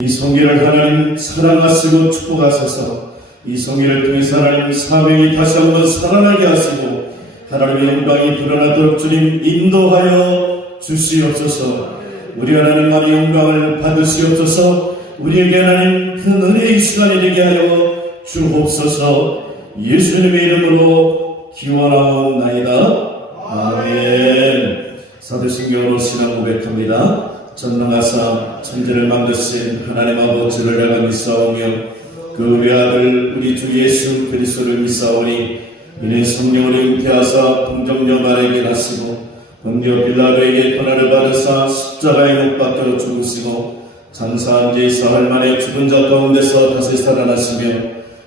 이 성기를 하나님 사랑하시고 축복하셔서 이 성기를 통해서 하나님 사명이 다시 한번 살아나게 하시고 하나님의 영광이 드러나도록 주님 인도하여 주시옵소서. 우리 하나님 많은 영광을 받으시옵소서. 우리에게 하나님 큰 은혜의 시간이 되게 하여 주옵소서. 예수님의 이름으로 기원하옵나이다. 아멘. 사도신경으로 신앙 고백합니다. 전능하사 천지를 만드신 하나님 아버지를 내가 믿사오며 그 우리 아들 우리 주 예수 그리스도를 믿사오니 이는 성령을 잉태하사 동정녀 마리아에게 나시고 본디오 빌라도에게 고난을 받으사 십자가에 못 박혀 죽으시고 장사한 지 사흘 만에 죽은 자 가운데서 다시 살아나시며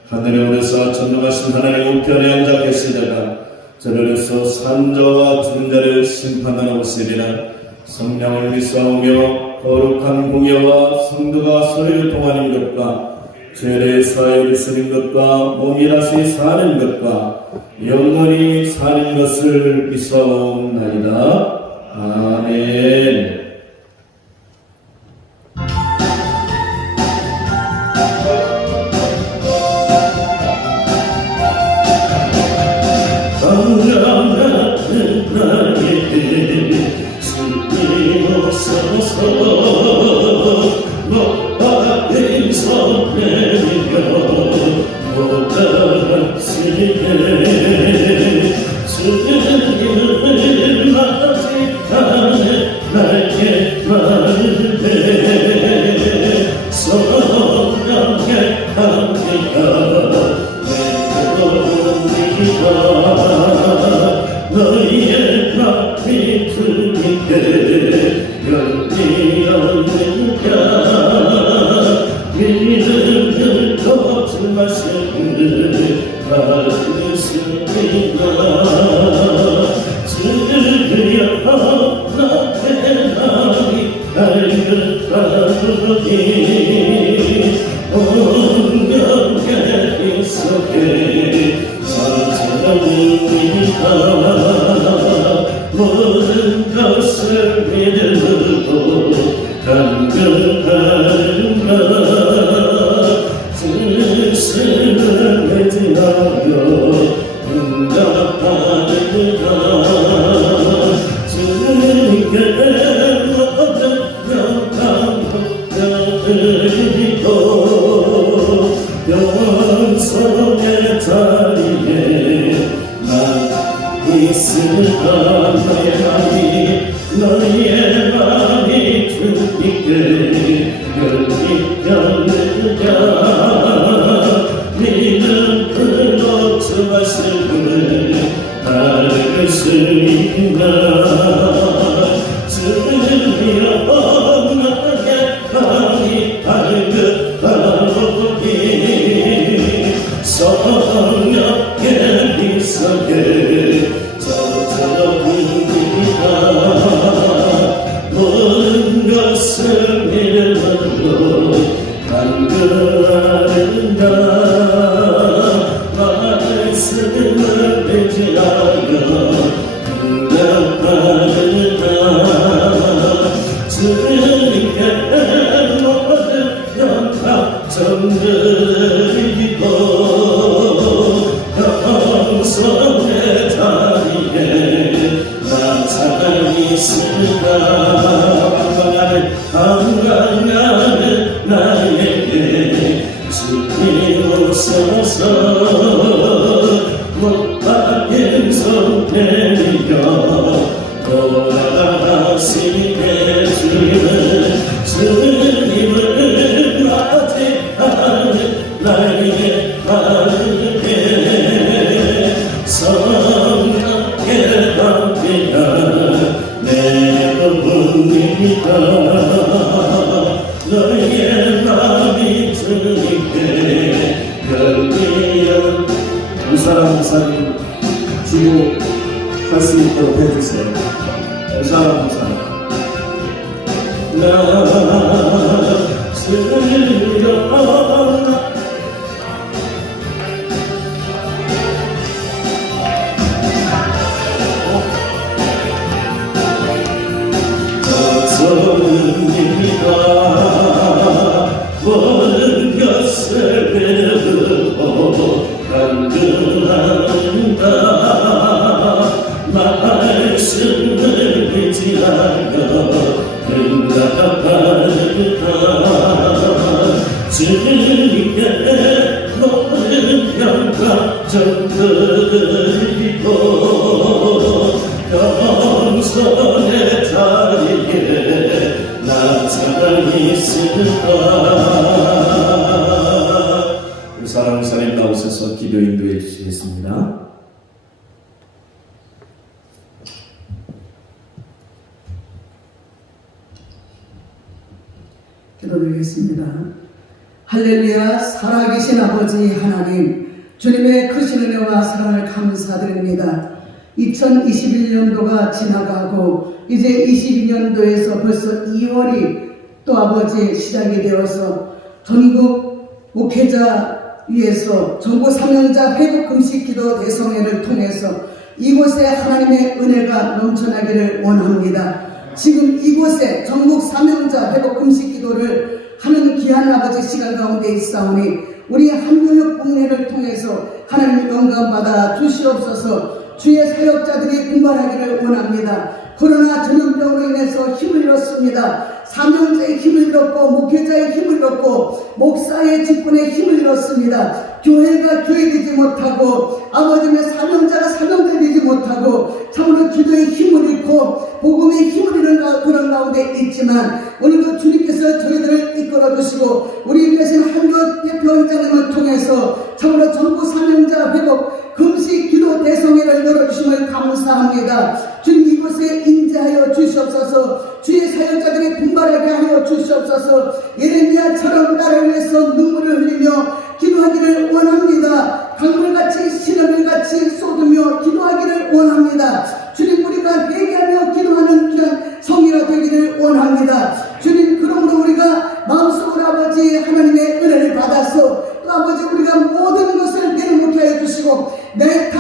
하늘에 오르사 전능하신 하나님 우편에 앉아 계시다가 저들에서 산 자와 죽은 자를 심판하러 오시리라. 성령을 믿사오며 거룩한 공예와 성도가 서로를 통하는 것과 죄를 사하여 주시는 것과 몸이 다시 사는 것과 영원히 사는 것을 믿사옵나이다. 아멘. 주님옵소서 못 받은 손 내밀며 못 받으시네 주님을 맞이하네 날개 마르네 성령의 함께가 내게 너희의 마음이 주님께 열리었느냐 믿음을 거짓 말씀을 받으시니라 주여 나의 마음이 밝은 운명의 이속에 상처입니다. 모든 것을 믿음으로 감격하는가 뜻을 매진하여 응답하는가 주님께 모든 영광 드리고 영성의 자리에 난 있으라. 너희의 마음이 주님께 열리었느냐 믿음으로 주 말씀을 따를 수 있나 주여 나의 마음이 밝으하오니 성령의 비석에 모든 것을 믿음으로 간구하는가 말씀을 의지하여 응답하는가 주님께 모든 영광 전드리고 영성의 자리에 나타나니 있으라. 한강하는 나에게 주님옵소서 못 박힌 손 내밀며 돌아가시게 주님을 맞이하는 나에게 바르게 성령의 함께가 내 부분입니다. 너희의 마음이 주님께 열리어 우사람 목사님 주목할 수 있도록 해주세요. 우사람 목사님 나 주여 저는 입니다 좀 드리고 겸손의 자리에 나타나니 있을까. 사랑하는 사님 나오셔서 기도 인도해 주시겠습니다. 기도드리겠습니다. 할렐루야. 살아계신 아버지 하나님, 주님의 크신 은혜와 사랑을 감사드립니다. 2021년도가 지나가고 이제 22년도에서 벌써 2월이 또 아버지 시작이 되어서 전국 목회자 위해서 전국 사명자 회복 금식 기도 대성회를 통해서 이곳에 하나님의 은혜가 넘쳐나기를 원합니다. 지금 이곳에 전국 사명자 회복 금식 기도를 하는 귀한 아버지 시간 가운데 있사오니 우리 한교육 공회를 통해서 하나님 영광 받아 주시옵소서. 주의 사역자들이 분발하기를 원합니다. 코로나 전염병으로 인해서 힘을 잃었습니다. 사명자의 힘을 잃었고 목회자의 힘을 잃었고 목사의 직분의 힘을 잃었습니다. 교회가 교회되지 못하고 아버지의 사명자가 사명자 되지 못하고 참으로 기도의 힘을 잃고 복음의 힘을 잃은 그런 가운데 있지만 오늘도 주님께서 저희들을 이끌어주시고 우리 계신 한교 대표회장님을 통해서 참으로 전국 사명자 회복 금식 기도 대성회를 열어주심을 감사합니다. 주님 이곳에 인자하여 주시옵소서. 주의 사역자들이 분발하게 하여 주시옵소서. 예레미야처럼 나를 위해서 눈물을 흘리며 기도하기를 원합니다. 강물같이 시너물같이 쏟으며 기도하기를 원합니다. 주님 우리가 회개하며 기도하는 귀한 성회가 되기를 원합니다. 주님 그러므로 우리가 마음속으로 아버지 하나님의 은혜를 받아서 또 아버지 우리가 모든 것을 내려놓게 하여 주시고 너의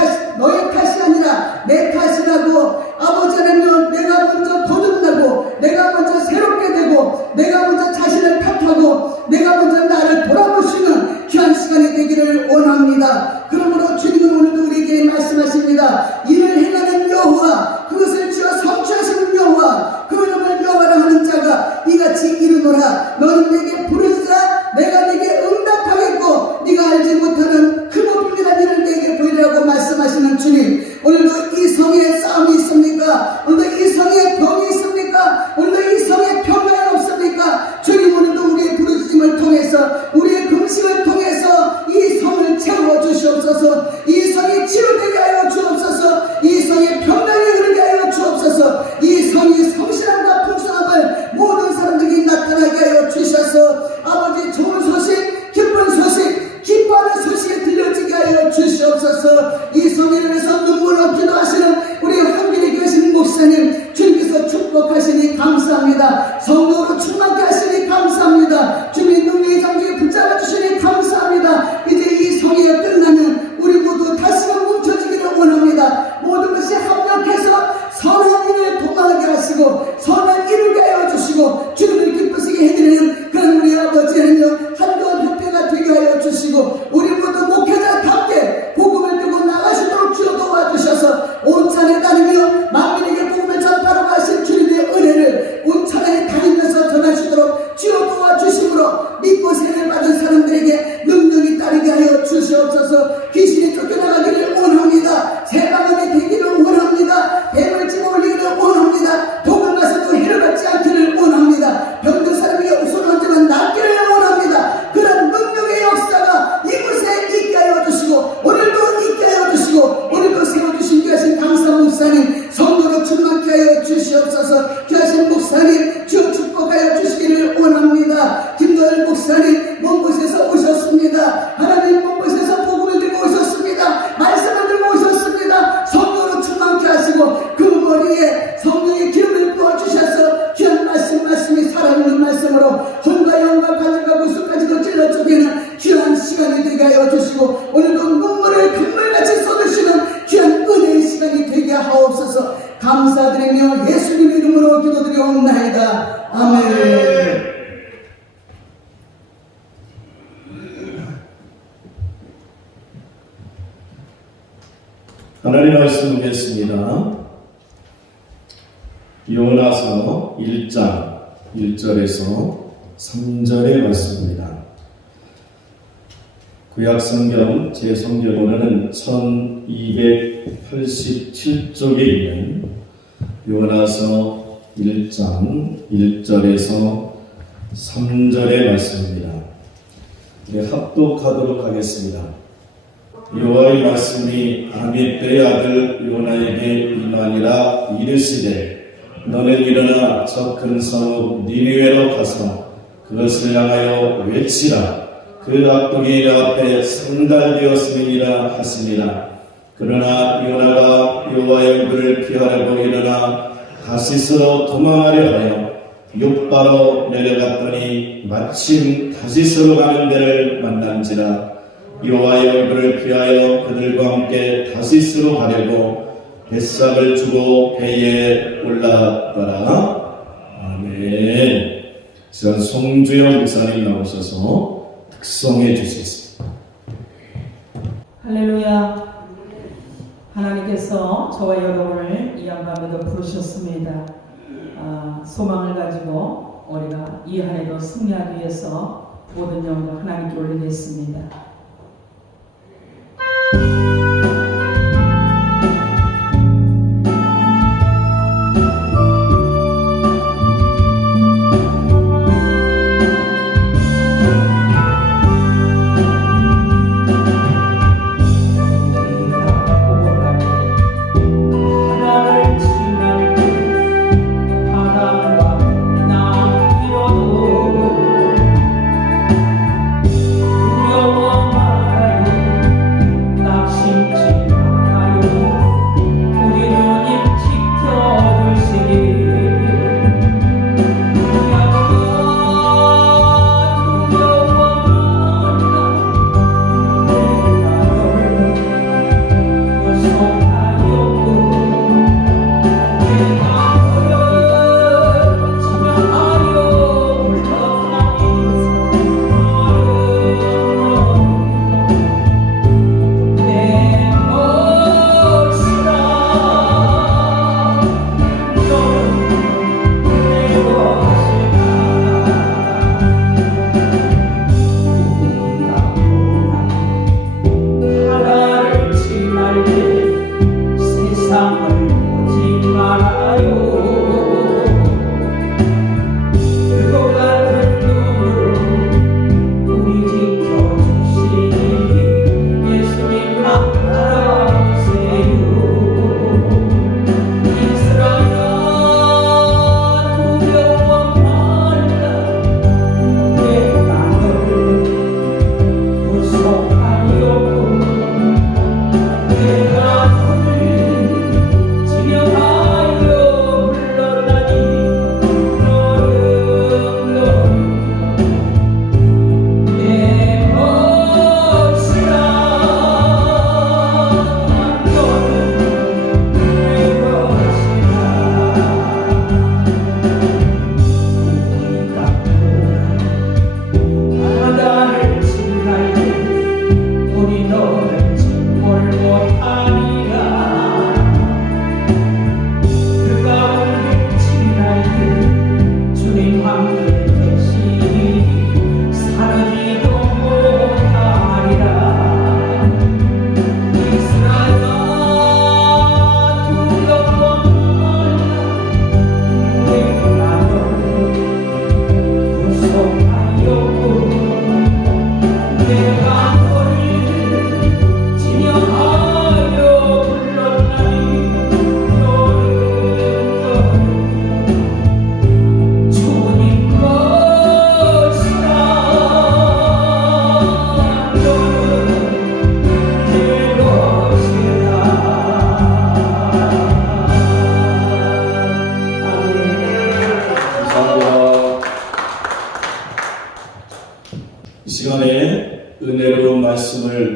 탓이 아니라 내 탓이라고 아버지 하나님 내가 먼저 거듭나고 내가 먼저 새롭게 되고 내가 먼저 자신을 탓하고 내가 먼저 나를 돌아보시는 귀한 시간이 되기를 원합니다. 그러므로 주님은 오늘도 우리에게 말씀하십니다. 이를 행하는 여호와 그것을 지어 성취하시는 여호와 그 이름을 여호와라 하는 자가 이같이 이르노라. 너는 내게 부르짖으라 내가 내게 응답하겠고 네가 알지 못하는 크고 비밀한 일을 내게 보이라고 말씀하시는 주님, 오늘도 이 성에 싸움이 있습니까? 오늘도 이 성에 병이 있습니까? 오늘도 이 성에 평강이 없습니까? 주님 오늘도 우리의 부르짖음을 통해서 우리의 금식을 통해서 이 성을 채워 주시옵소서. 이 성이 치유되게 하여 주옵소서. 이 성에 평강이 흐르게 하여 주옵소서. 이 성이 성실함과 풍성함을 모든 사람들에게 나타나게 하여 주셔서 아버지 좋은 소식 기쁜 소식 기뻐하는 소식이 들려지게 하여 주시옵소서. 이 성회를 위해서 눈물로 기도하시는 우리 한길에 계신 목사님 주님께서 축복하시니 감사합니다. 성도로 충만케 하시니 감사합니다. 주님 능력의 장주에 붙잡아 주시니 감사합니다. 이제 이 성회가 끝나면 우리 모두 다시금 뭉쳐지기를 원합니다. 모든 것이 합력해서 선한 일을 도망하게 하시고 선한 이루게 하여 주시고 주님을 기쁘시게 해드리는 그런 우리 아버지는요 한교원 협회가 되게 하여 주시고 우리 모두 목회자답게 복음을 들고 나가시도록 주여 도와주셔서 온천에 다니며 만민에게 복음을 전파하고 하신 주님의 은혜를 온천에 다니면서 전하시도록 주여 도와주심으로 믿고 세례를 받은 사람들에게 능력이 따르게 하여 주시옵소서. 귀신이 쫓겨나가기를 원합니다. 새방울이 되기를 원합니다. 뱀을 집어올리기를 원합니다. 독을 마셔도 해를 받지 않기를 원합니다. 병든 사람에게 우선 언제만 낫기를 원합니다. 그런 능력의 역사가 이곳에 있게 하여 주시고 오늘도 있게 하여 주시고 오늘도 세워주신 귀하신 강사 목사님 성도로 충만케 하여 주시옵소서. 귀하신 목사님 주여 축복하여 주시기를 원합니다. 김도열 목사님 먼 곳에서 오셨습니다. 하나님 먼 곳에서 복음을 들고 오셨습니다. 말씀을 들고 오셨습니다. 성도로 충만케 하시고 그 머리에 성령의 기름을 부어주셔서 귀한 말씀이 살아있는 말씀으로 혼과 영과 가정과 구속까지도 찔러주기는 귀한 시간이 되게 하여 주시고 오늘도 눈물을 강물같이 쏟으시는 귀한 은혜의 시간이 되게 하옵소서. 감사드리며 예수님 이름으로 기도드리옵나이다. 아멘. 하나님 말씀 보겠습니다. 요나서 1장 1절에서 3절의 말씀입니다. 구약성경 제성경으로는 1287쪽에 있는 요나서 1장 1절에서 3절의 말씀입니다. 네, 합독하도록 하겠습니다. 여호와의 말씀이 아미떼의 아들 요나에게 임하니라. 이르시되 너는 일어나 저 큰 성읍 니느웨로 가서 그것을 향하여 외치라. 그 악독이 내 앞에 상달되었음이니라 하시니라. 그러나 요나가 여호와의 얼굴을 피하려고 일어나 다시스로 도망하려 하여 욥바로 내려갔더니 마침 다시스로 가는 데를 만난지라. 여호와의 얼굴을 피하여 그들과 함께 다시스로 가려고 뱃삭을 주고 배에 올랐더라. 아멘. 지난 송주영 목사님 나오셔서 특성해 주시겠습니다. 할렐루야. 하나님께서 저와 여러분을 이 한밤에도 부르셨습니다. 소망을 가지고 우리가 이 한 해도 승리하기 위해서 모든 영광 하나님께 올리겠습니다.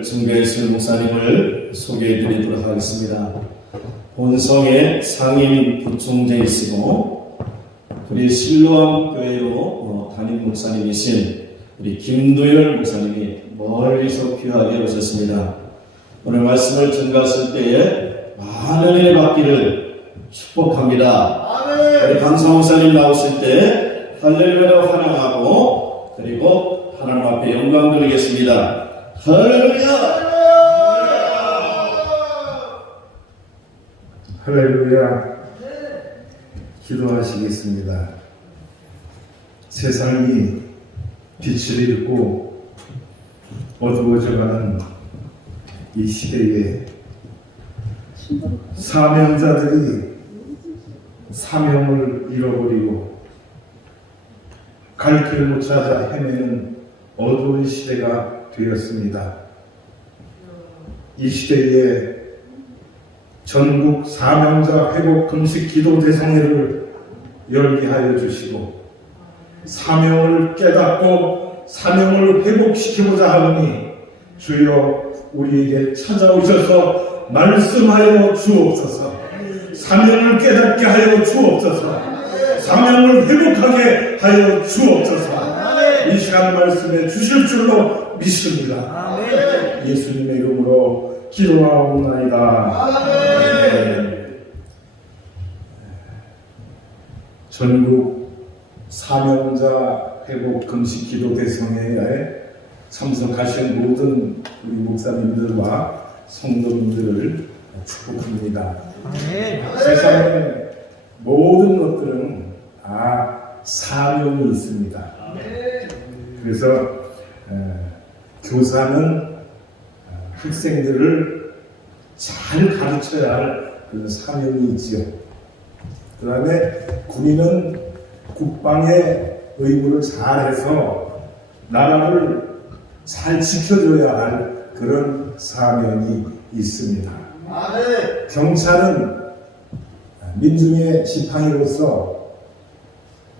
증거해주신 목사님을 소개해드리도록 하겠습니다. 본성의 상임 부총재이시고 우리 실로암 교회로 담임 목사님이신 우리 김도열 목사님이 멀리서 귀하게 오셨습니다. 오늘 말씀을 전가하실 때에 많은 은혜 받기를 축복합니다. 우리 강성 목사님 나오실 때 할렐루야로 환영하고 그리고 하나님 앞에 영광 드리겠습니다. 할렐루야! 할렐루야. 기도하시겠습니다. 세상이 빛을 잃고 어두워져가는 이 시대에 사명자들이 사명을 잃어버리고 갈 길 못 찾아 헤매는 어두운 시대가 되었습니다. 이 시대에 전국 사명자 회복 금식 기도 대성회를 열게 하여 주시고 사명을 깨닫고 사명을 회복시키고자 하오니 주여 우리에게 찾아오셔서 말씀하여 주옵소서. 사명을 깨닫게 하여 주옵소서. 사명을 회복하게 하여 주옵소서. 이 시간 말씀에 주실 줄로 믿습니다. 예수님의 이름으로 기도하옵나이다. 전국 사명자 회복 금식 기도 대성회에 참석하신 모든 우리 목사님들과 성도님들을 축복합니다. 세상의 모든 것들은 다 사명이 있습니다. 그래서 교사는 학생들을 잘 가르쳐야 할 그런 사명이 있지요. 그 다음에 군인은 국방의 의무를 잘해서 나라를 잘 지켜줘야 할 그런 사명이 있습니다. 경찰은 민중의 지팡이로서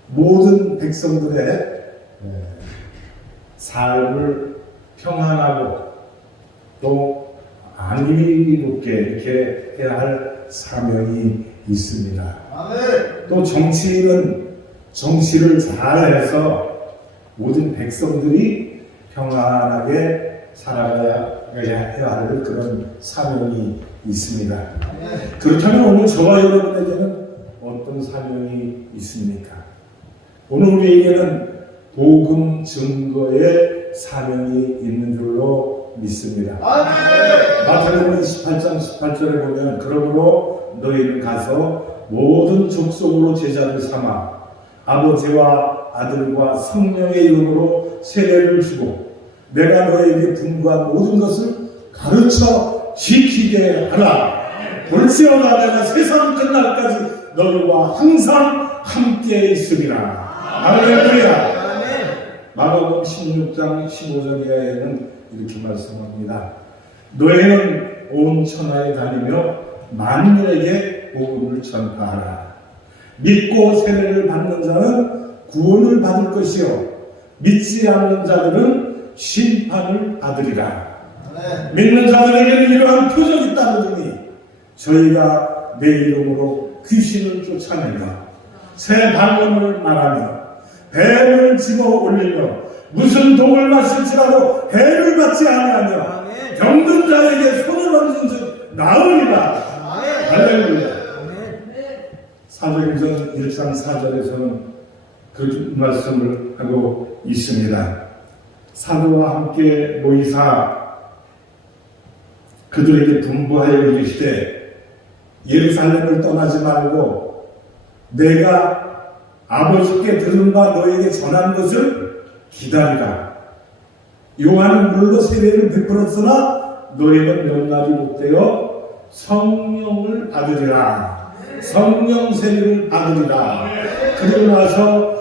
모든 백성들의 삶을 평안하고 또 안위롭게 이렇게 해야 할 사명이 있습니다. 또 정치인은 정치를 잘해서 모든 백성들이 평안하게 살아가야 해야 할 그런 사명이 있습니다. 그렇다면 오늘 저와 여러분에게는 어떤 사명이 있습니까? 오늘 우리에게는 복음 증거의 사명이 있는 줄로 믿습니다. 마태복음 28장 18절에 보면 그러므로 너희는 가서 모든 족속으로 제자를 삼아 아버지와 아들과 성령의 이름으로 세례를 주고 내가 너에게 분부한 모든 것을 가르쳐 지키게 하라. 볼지어다 내가 세상 끝날까지 너희와 항상 함께 있으리라. 할렐루야. 마가복음 16장 15절 이하에는 이렇게 말씀합니다. 너희는 온 천하에 다니며 만민에게 복음을 전파하라. 믿고 세례를 받는 자는 구원을 받을 것이요 믿지 않는 자들은 심판을 받으리라. 믿는 자들에게는 이러한 표적이 따르더니 저희가 내 이름으로 귀신을 쫓아내며 새 방언을 말하며 뱀을 집어 올리며 무슨 독을 마실지라도 해를 받지 아니하며 병든 자에게 손을 얹은 즉 나으리라. 할렐루야. 사도행전 1장 4절에서는 그 말씀을 하고 있습니다. 사도와 함께 모이사 그들에게 분부하여 이르시되 예루살렘을 떠나지 말고 내가 아버지께 들은 바 너에게 전한 것을 기다리라. 요한은 물로 세례를 베풀었으나 너희는 몇 날이 못되어 성령을 받으리라. 성령 세례를 받으리라. 그리고 나서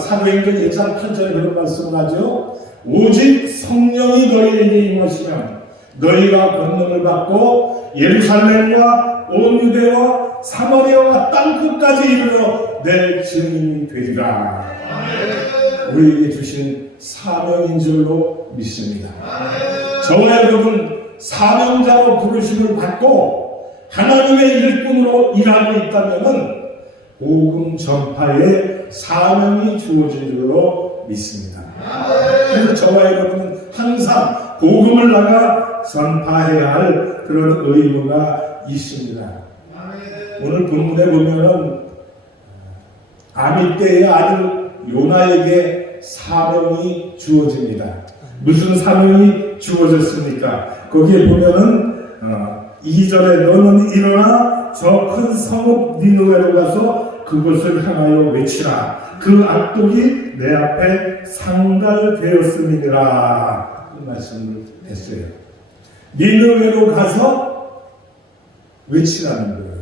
사도행전 1장 8절에 그런 말씀을 하죠. 오직 성령이 너희에게 임하시면 너희가 권능을 받고 예루살렘과 온 유대와 사마리아와 땅끝까지 이르러 내 증인이 되리라. 우리에게 주신 사명인 줄로 믿습니다. 저와 여러분 사명자로 부르심을 받고 하나님의 일꾼으로 일하고 있다면 복음 전파에 사명이 주어진 줄로 믿습니다. 그래서 저와 여러분은 항상 복음을 나가 전파해야 할 그런 의무가 있습니다. 오늘 본문에 보면은 아미떼의 아들 요나에게 사명이 주어집니다. 무슨 사명이 주어졌습니까? 거기에 보면은 2절에 너는 일어나 저 큰 성읍 니느웨로 가서 그것을 향하여 외치라. 그 악독이 내 앞에 상달되었음이니라. 그 말씀을 했어요. 니느웨로 가서 외치라는 거예요.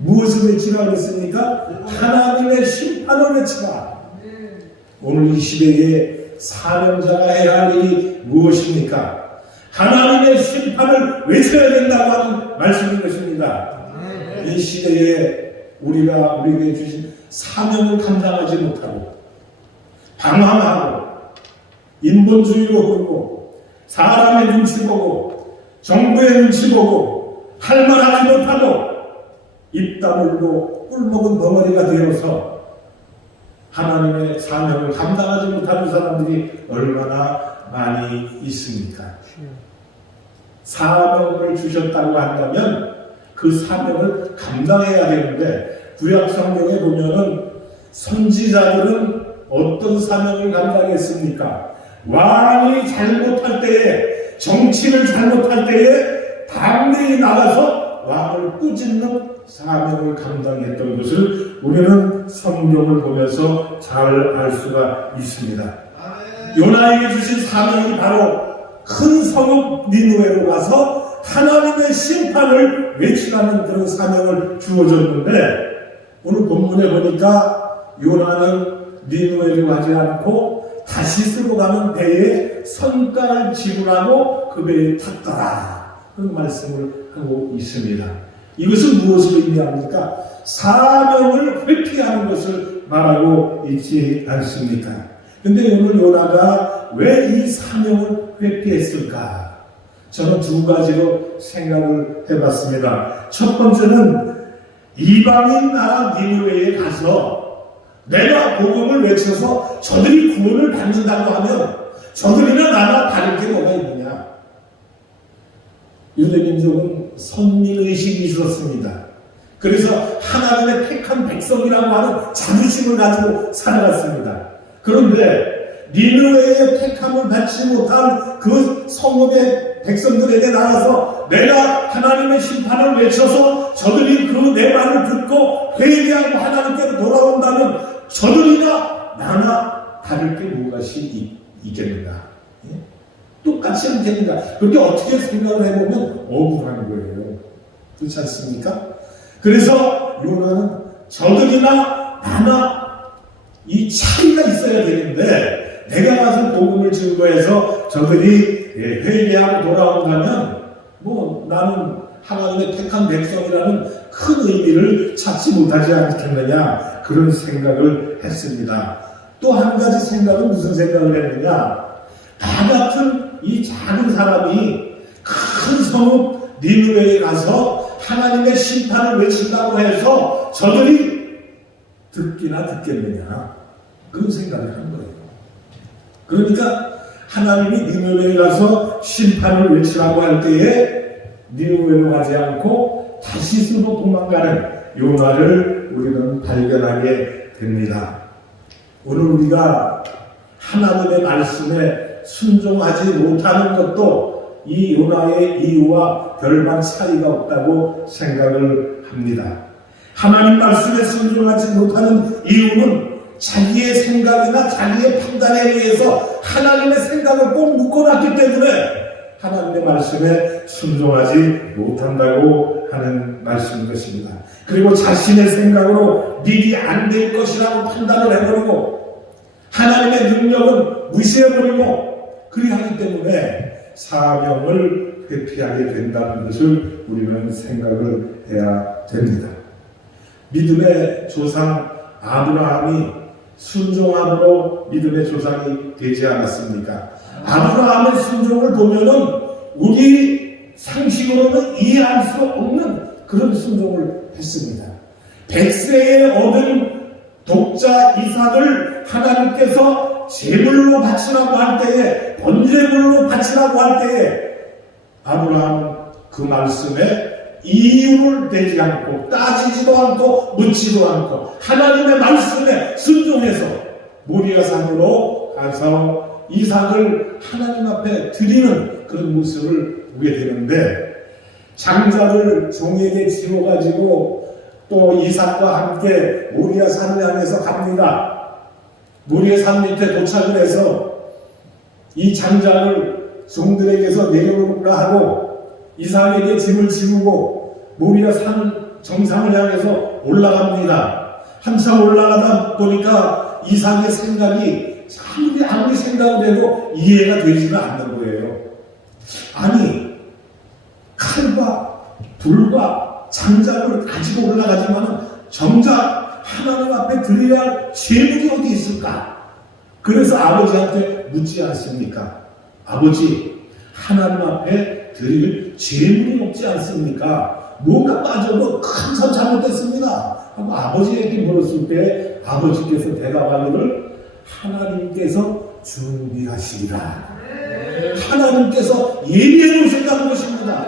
무엇을 외치라고 했습니까? 하나님의 심판을 외치라. 오늘 이 시대에 사명자가 해야 할 일이 무엇입니까? 하나님의 심판을 외쳐야 된다고 하는 말씀인 것입니다. 이 시대에 우리가 우리에게 주신 사명을 감당하지 못하고 방황하고 인본주의로 흐르고 사람의 눈치 보고 정부의 눈치 보고 할 말 하지 못하고 입 다물고 꿀먹은 덩어리가 되어서 하나님의 사명을 감당하지 못하는 사람들이 얼마나 많이 있습니까? 사명을 주셨다고 한다면 그 사명을 감당해야 되는데, 구약 성경에 보면은 선지자들은 어떤 사명을 감당했습니까? 왕이 잘못할 때에, 정치를 잘못할 때에 당대에 나가서 왕을 꾸짖는 사명을 감당했던 것을 우리는 성경을 보면서 잘 알 수가 있습니다. 요나에게 주신 사명이 바로 큰 성읍 니느웨로 가서 하나님의 심판을 외치라는 그런 사명을 주어졌는데, 오늘 본문에 보니까 요나는 니느웨로 가지 않고 다시스로 가는 배에 선가를 지불하고 그 배에 탔더라. 그런 말씀을 하고 있습니다. 이것은 무엇을 의미합니까? 사명을 회피하는 것을 말하고 있지 않습니까? 근데 오늘 요나가 왜 이 사명을 회피했을까? 저는 두 가지로 생각을 해봤습니다. 첫 번째는 이방인 나라 니느웨에 가서 내가 복음을 외쳐서 저들이 구원을 받는다고 하면 저들이나 나나 다를 게 뭐가 있느냐? 유대민족은 선민의식이 있었습니다. 그래서 하나님의 택한 백성이라고 하는 자부심을 가지고 살아갔습니다. 그런데 니느웨의 택함을 받지 못한 그 성읍의 백성들에게 나가서 내가 하나님의 심판을 외쳐서 저들이 그 내 말을 듣고 회개하고 하나님께로 돌아온다면 저들이나 나나 다를 게 무엇이 있겠는가? 예? 똑같이 않겠는가? 그렇게 어떻게 생각을 해보면 억울한 거예요. 그렇지 않습니까? 그래서 요나는 저들이나 나나 이 차이가 있어야 되는데, 내가 가서 복음을 증거해서 저들이 회개하고 돌아온다면 나는 하나님의 택한 백성이라는 큰 의미를 찾지 못하지 않겠느냐, 그런 생각을 했습니다. 또 한 가지 생각은 무슨 생각을 했느냐, 나 같은 이 작은 사람이 큰 성읍 니느웨에 가서 하나님의 심판을 외친다고 해서 저들이 듣기나 듣겠느냐, 그런 생각을 한 거예요. 그러니까 하나님이 니느웨에 가서 심판을 외치라고 할 때에 니느웨로 가지 않고 다시스로 도망가는 요나를 우리는 발견하게 됩니다. 오늘 우리가 하나님의 말씀에 순종하지 못하는 것도 이 요나의 이유와 별반 차이가 없다고 생각을 합니다. 하나님 말씀에 순종하지 못하는 이유는 자기의 생각이나 자기의 판단에 의해서 하나님의 생각을 꼭 묶어놨기 때문에 하나님의 말씀에 순종하지 못한다고 하는 말씀인 것입니다. 그리고 자신의 생각으로 일이 안 될 것이라고 판단을 해버리고 하나님의 능력은 무시해버리고 그리하기 때문에 사명을 회피하게 된다는 것을 우리는 생각을 해야 됩니다. 믿음의 조상 아브라함이 순종함으로 믿음의 조상이 되지 않았습니까? 아브라함의 순종을 보면은 우리 상식으로는 이해할 수 없는 그런 순종을 했습니다. 100세에 얻은 독자 이삭을 하나님께서 제물로 바치라고 할 때에, 번제물로 바치라고 할 때에 아브라함은 그 말씀에 이유를 대지 않고 따지지도 않고 묻지도 않고 하나님의 말씀에 순종해서 모리아 산으로 가서 이삭을 하나님 앞에 드리는 그런 모습을 보게 되는데, 장자를 종에게 지워가지고 또 이삭과 함께 모리아 산을 향해서 갑니다. 모리아 산 밑에 도착을 해서 이 장자를 종들에게서 내려오라 하고 이삭에게 짐을 지우고 모리아 산 정상을 향해서 올라갑니다. 한참 올라가다 보니까 이삭의 생각이 아무리 생각을 해도 이해가 되지가 않는 거예요. 아니, 칼과 불과 장작을 가지고 올라가지만 정작 하나님 앞에 드려야 할 재물이 어디 있을까? 그래서 아버지한테 묻지 않습니까? 아버지, 하나님 앞에 드릴 재물이 없지 않습니까? 뭔가 빠져도 큰 선 잘못됐습니다 하고 아버지에게 물었을 때 아버지께서 대답하기를 하나님께서 준비하시리라. 하나님께서 예비해 놓으신다는 것입니다.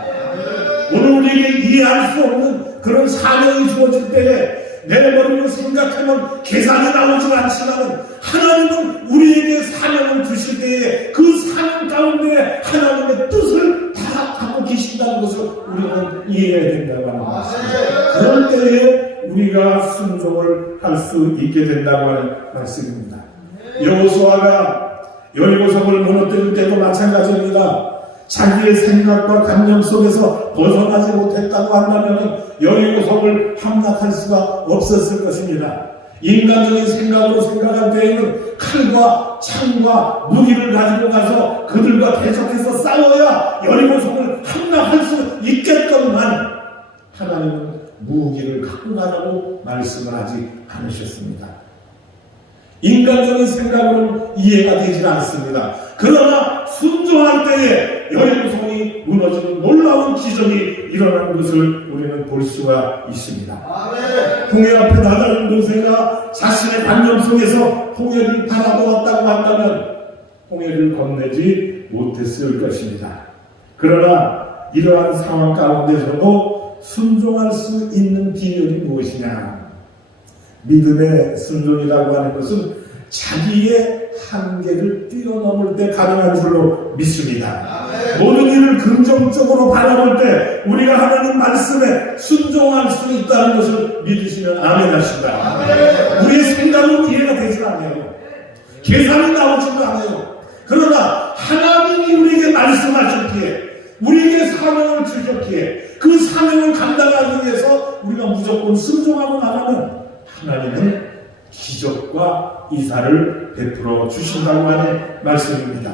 오늘 우리에게 이해할 수 없는 그런 사명이 주어질 때에 내 머리로 생각하면 계산이 나오지 않지만 하나님은 우리에게 사명을 주실 때에 그 사명 가운데 하나님의 뜻을 다 갖고 계신다는 것을 우리는 이해해야 된다고 하는 말씀입니다. 그럴 때에 우리가 순종을 할 수 있게 된다고 하는 말씀입니다. 여호수아가 여리고성을 무너뜨릴 때도 마찬가지입니다. 자기의 생각과 감정 속에서 벗어나지 못했다고 한다면 여리고성을 함락할 수가 없었을 것입니다. 인간적인 생각으로 생각할 때에는 칼과 창과 무기를 가지고 가서 그들과 대적해서 싸워야 여리고성을 함락할 수 있겠건만 하나님은 무기를 갖고 가라고 말씀을 하지 않으셨습니다. 인간적인 생각으로는 이해가 되지 않습니다. 그러나 순종할 때에 여리고성이 무너지는 놀라운 기적이 일어나는 것을 우리는 볼 수가 있습니다. 홍해 앞에 나가는 모세가 자신의 관념 속에서 홍해를 바라보았다고 한다면 홍해를 건네지 못했을 것입니다. 그러나 이러한 상황 가운데서도 순종할 수 있는 비결이 무엇이냐? 믿음의 순종이라고 하는 것은 자기의 한계를 뛰어넘을 때 가능한 줄로 믿습니다. 모든 일을 긍정적으로 바라볼 때 우리가 하나님 말씀에 순종할 수 있다는 것을 믿으시면 아멘 하십니다. 우리의 생각은 이해가 되지 않아요. 계산이 나오지도 않아요. 그러나 하나님이 우리에게 말씀하셨기에 우리에게 사명을 주셨기에 그 사명을 감당하기 위해서 우리가 무조건 순종하고 나가면 하나님은 기적과 이사를 베풀어 주신다고 하는 말씀입니다.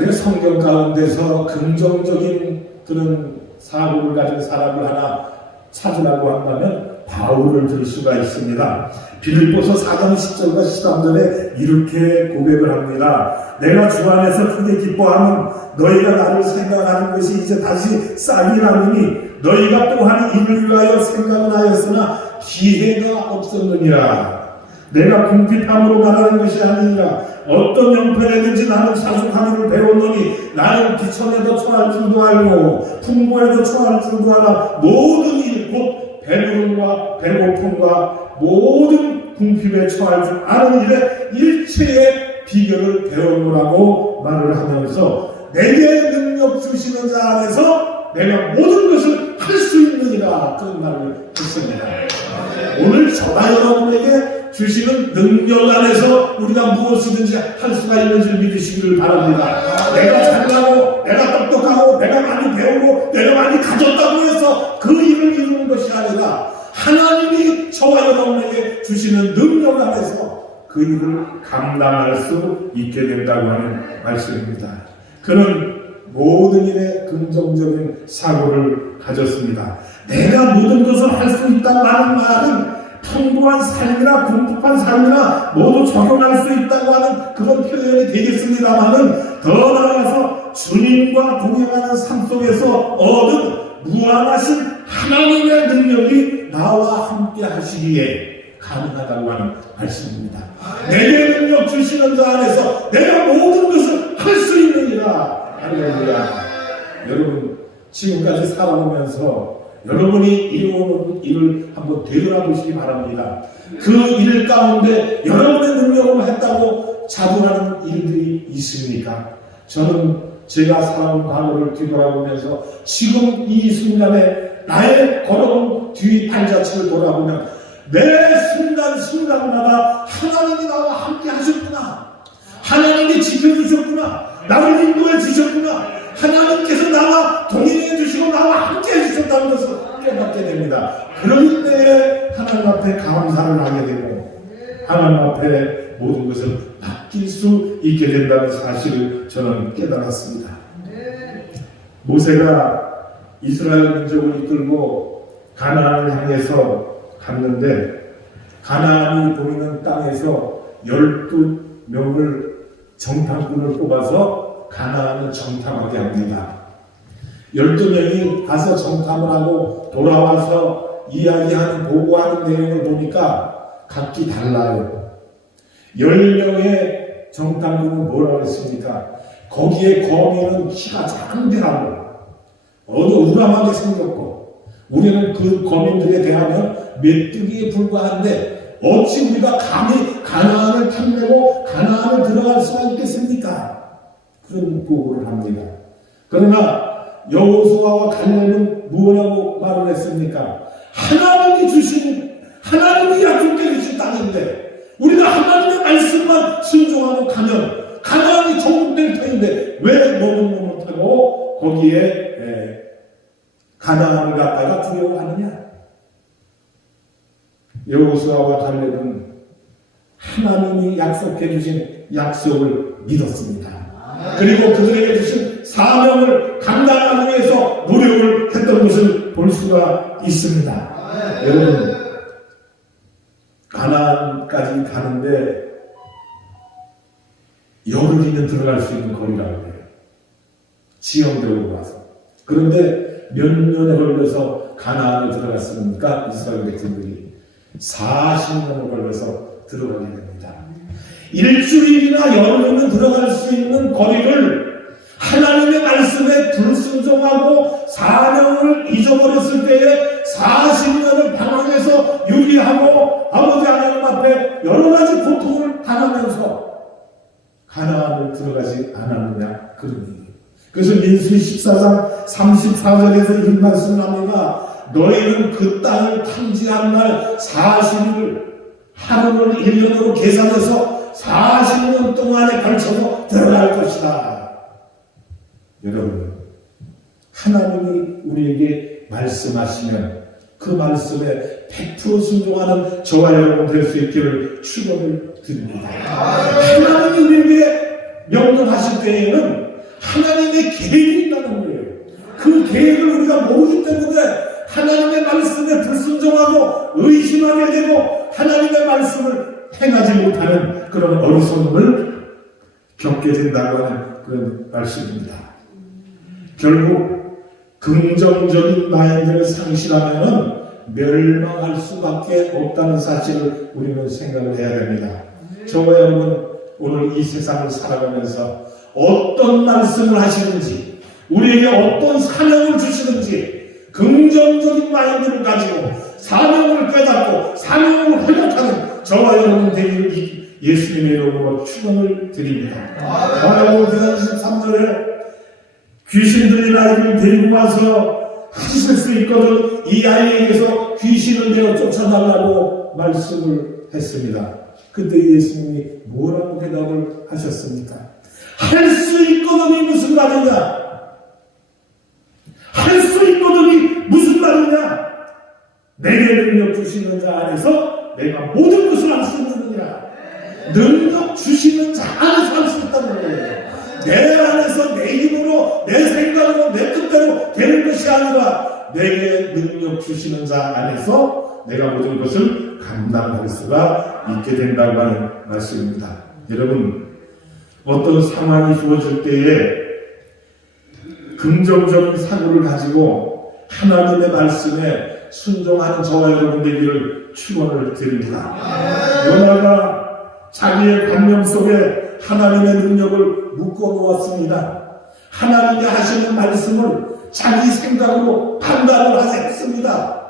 내 성경 가운데서 긍정적인 그런 사고를 가진 사람을 하나 찾으라고 한다면 바울을 들 수가 있습니다. 빌립보서 4장 10절과 13절에 이렇게 고백을 합니다. 내가 주 안에서 크게 기뻐하면 너희가 나를 생각하는 것이 이제 다시 싹이 나느니 너희가 또한 이를 위하여 생각을 하였으나 기회가 없었느니라. 내가 궁핍함으로 말하는 것이 아니니라. 어떤 형편에든지 나는 자숙하기를 배웠노니 나는 비천에도 처할 줄도 알고 풍부에도 처할 줄도 알아. 모든 일 곧 배부름과 배고픔과 모든 궁핍에 처할 줄 아는 일에 일체의 비결을 배우노라고 말을 하면서 내게 능력 주시는 자 안에서 내가 모든 것을 할 수 있느니라 그런 말을 했습니다. 오늘 저와 여러분에게 주시는 능력 안에서 우리가 무엇이든지 할 수가 있는 줄 믿으시기를 바랍니다. 내가 잘나고 내가 똑똑하고 내가 많이 배우고 내가 많이 가졌다고 해서 그 일을 이루는 것이 아니라 하나님이 저와 여러분에게 주시는 능력 안에서 그 일을 감당할 수 있게 된다고 하는 말씀입니다. 그는 모든 일에 긍정적인 사고를 가졌습니다. 내가 모든 것을 할 수 있다고 하는 말은 풍부한 삶이나 궁핍한 삶이나 모두 적용할 수 있다고 하는 그런 표현이 되겠습니다만은 더 나아가서 주님과 동행하는 삶 속에서 얻은 무한하신 하나님의 능력이 나와 함께 하시기에 가능하다고 하는 말씀입니다. 내게 능력 주시는 자 안에서 내가 모든 것을 할 수 있느니라. 할렐루야. 여러분 지금까지 살아오면서 여러분이 이루어놓은 일을 한번 되돌아보시기 바랍니다. 그 일 가운데 여러분의 능력으로 했다고 자부하는 일들이 있습니까? 저는 제가 살아온 과거를 뒤돌아보면서 지금 이 순간에 나의 걸어온 뒤 발자취를 돌아보면 매 순간순간마다 하나님이 나와 함께 하셨구나. 하나님이 지켜주셨구나. 나를 인도해 주셨구나. 하나님께서 나와 동행해 주시고 나와 함께 해주셨다는 것을 깨닫게 됩니다. 그럴 때에 하나님 앞에 감사를 하게 되고 하나님 앞에 모든 것을 맡길 수 있게 된다는 사실을 저는 깨달았습니다. 모세가 이스라엘 민족을 이끌고 가나안을 향해서 갔는데 가나안이 보이는 땅에서 12명을 정탐꾼을 뽑아서 가나안을 정탐하게 합니다. 12명이 가서 정탐을 하고 돌아와서 이야기하는 보고하는 내용을 보니까 각기 달라요. 10명의 정탐꾼은 뭐라고 했습니까? 거기에 거미는 키가 장대하고 우람하게 생겼고 우리는 그 거민들에 대하면 메뚜기에 불과한데 어찌 우리가 감히 가나안을 탐내고 가나안을 들어갈 수가 있겠습니까? 그런 보고를 합니다. 그러나 여호수아와 갈렙은 뭐라고 말을 했습니까? 하나님이 약속해 주신 땅인데 우리가 하나님의 말씀만 순종하고 가면 가나안이 정복될 터인데 왜 머뭇 못하고 거기에 가나안을 갖다가 두려워하느냐? 여호수아와 갈렙은 하나님이 약속해 주신 약속을 믿었습니다. 그리고 그들에게 주신 사명을 감당하기 위해서 노력을 했던 것을 볼 수가 있습니다. 여러분, 가나안까지 가는데 열흘이면 들어갈 수 있는 거리라고 해요. 지형적으로 봐서. 그런데 몇 년에 걸려서 가나안에 들어갔습니까? 이스라엘 백성들이 40년을 걸려서 들어가게 됩니다. 일주일이나 열흘이면 들어갈 수 있는 거리를 하나님의 말씀에 불순종하고 사명을 잊어버렸을 때에 40년을 방황해서 유리하고 아버지 하나님 앞에 여러 가지 고통을 당하면서 가나안을 들어가지 않았느냐 그런 얘기예요. 그래서 민수기 14장 34절에서 이런 말씀을 합니다. 너희는 그 땅을 탐지한 날 40일을 하루를 1년으로 계산해서 40년 동안에 걸쳐서 들어갈 것이다. 여러분, 하나님이 우리에게 말씀하시면 그 말씀에 100% 순종하는 저와 여러분 될 수 있기를 축원을 드립니다. 하나님이 우리에게 명령하실 때에는 하나님의 계획이 있다는 거예요. 그 계획을 우리가 모르기 때문에 하나님의 말씀에 불순종하고 의심하게 되고 하나님의 말씀을 행하지 못하는 그런 어리석음을 겪게 된다고 하는 그런 말씀입니다. 결국 긍정적인 마인드를 상실하면은 멸망할 수밖에 없다는 사실을 우리는 생각을 해야 됩니다. 저와 여러분 오늘 이 세상을 살아가면서 어떤 말씀을 하시는지 우리에게 어떤 사명을 주시는지 긍정적인 마인드를 가지고 사명을 깨닫고 사명을 회복하는 저와 여러분 되기를 예수님의 이름으로 축원을 드립니다. 마가복음 23절에 귀신들이 아이를 데리고 와서 하실 수 있거든 이 아이에게서 귀신을 내어 쫓아달라고 말씀을 했습니다. 그때 예수님이 뭐라고 대답을 하셨습니까? 할 수 있거든이 무슨 말이냐? 할 수 있거든이 무슨 말이냐? 내게 능력 주시는 자 안에서 내가 모든 것을 할 수 있느니라. 능력 주시는 자 안에서 할 수 있다는 거예요. 내 안에서 내 힘으로 내 생각으로 내 뜻대로 되는 것이 아니라 내게 능력 주시는 자 안에서 내가 모든 것을 감당할 수가 있게 된다고 하는 말씀입니다. 여러분, 어떤 상황이 주어질 때에 긍정적인 사고를 가지고 하나님의 말씀에 순종하는 저와 여러분 되기를 축원을 드립니다. 요나가 자기의 관념 속에 하나님의 능력을 묶어놓았습니다. 하나님이 하시는 말씀을 자기 생각으로 판단을 했습니다.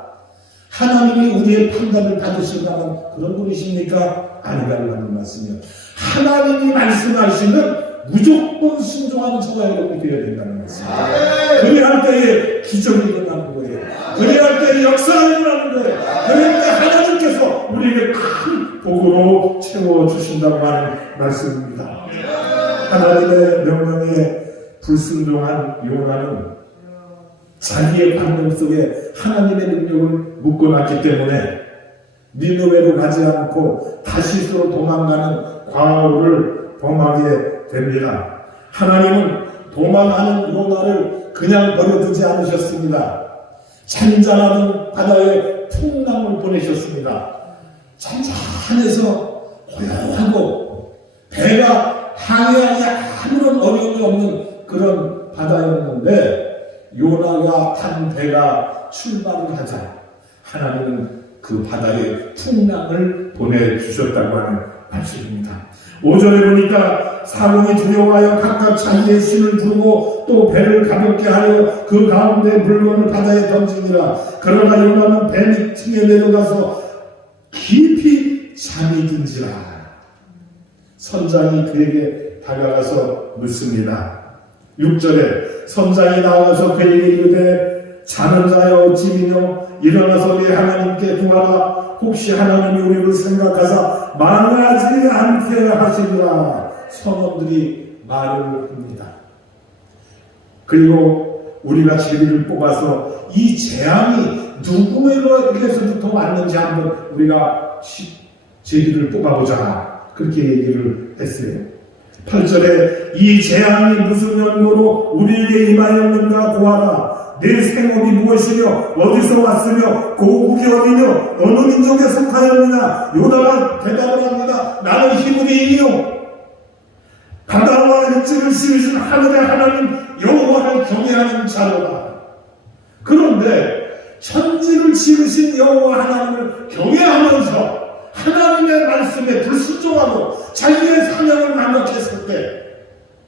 하나님이 우리의 판단을 받으신다는 그런 분이십니까? 아니라는 말씀이요. 하나님이 말씀하시는 무조건 순종하는 저와 여러분이 되어야 된다는 말씀입니다. 그래야 할 때에 기적이 일어나는 거예요. 그래야 할 때에 역사가 일어나는 거예요. 그럴 때 하나님께서 우리에게 큰 복으로 채워주신다고 하는 말씀입니다. 하나님의 명령에 불순종한 요나는 자기의 관념 속에 하나님의 능력을 묶어놨기 때문에 니느웨로 가지 않고 다시스로 도망가는 과오를 범하게 됩니다. 하나님은 도망하는 요나를 그냥 버려두지 않으셨습니다. 잔잔하던 바다에 풍랑을 보내셨습니다. 잔잔해서 고요하고 배가 항해하기 아무런 어려움이 없는 그런 바다였는데 요나가 탄 배가 출발을 하자 하나님은 그 바다에 풍랑을 보내주셨다고 하는 말씀입니다. 5절에 보니까 사람이 두려워하여 각각 자기의 신을 부르고 또 배를 가볍게 하여 그 가운데 물건을 바다에 던지니라. 그러나 요나는 배 밑에 내려가서 깊이 잠이 든지라. 선장이 그에게 다가가서 묻습니다. 6절에 선장이 나와서 그에게 이르되 자는 자여 어찌미뇨 일어나서 내 하나님께 구하라. 혹시 하나님이 우리를 생각하사 망하지 않게 하시리라. 선원들이 말을 합니다. 그리고 우리가 제비를 뽑아서 이 재앙이 누구에게서부터 왔는지 한번 우리가 제비를 뽑아보자. 그렇게 얘기를 했어요. 8절에 이 재앙이 무슨 연고로 우리에게 임하였는가 고하라. 내 생업이 무엇이며 어디서 왔으며 고국이 어디며 어느 민족에 속하였느냐. 요나가 대답을 합니다. 나는 히브리인이요 바다와 육지를 지으신 하늘의 하나님 여호와를 경외하는 자로다. 그런데 천지를 지으신 여호와 하나님을 경외하면서 하나님의 말씀에 불순종하고 자기의 사명을 망각했을 때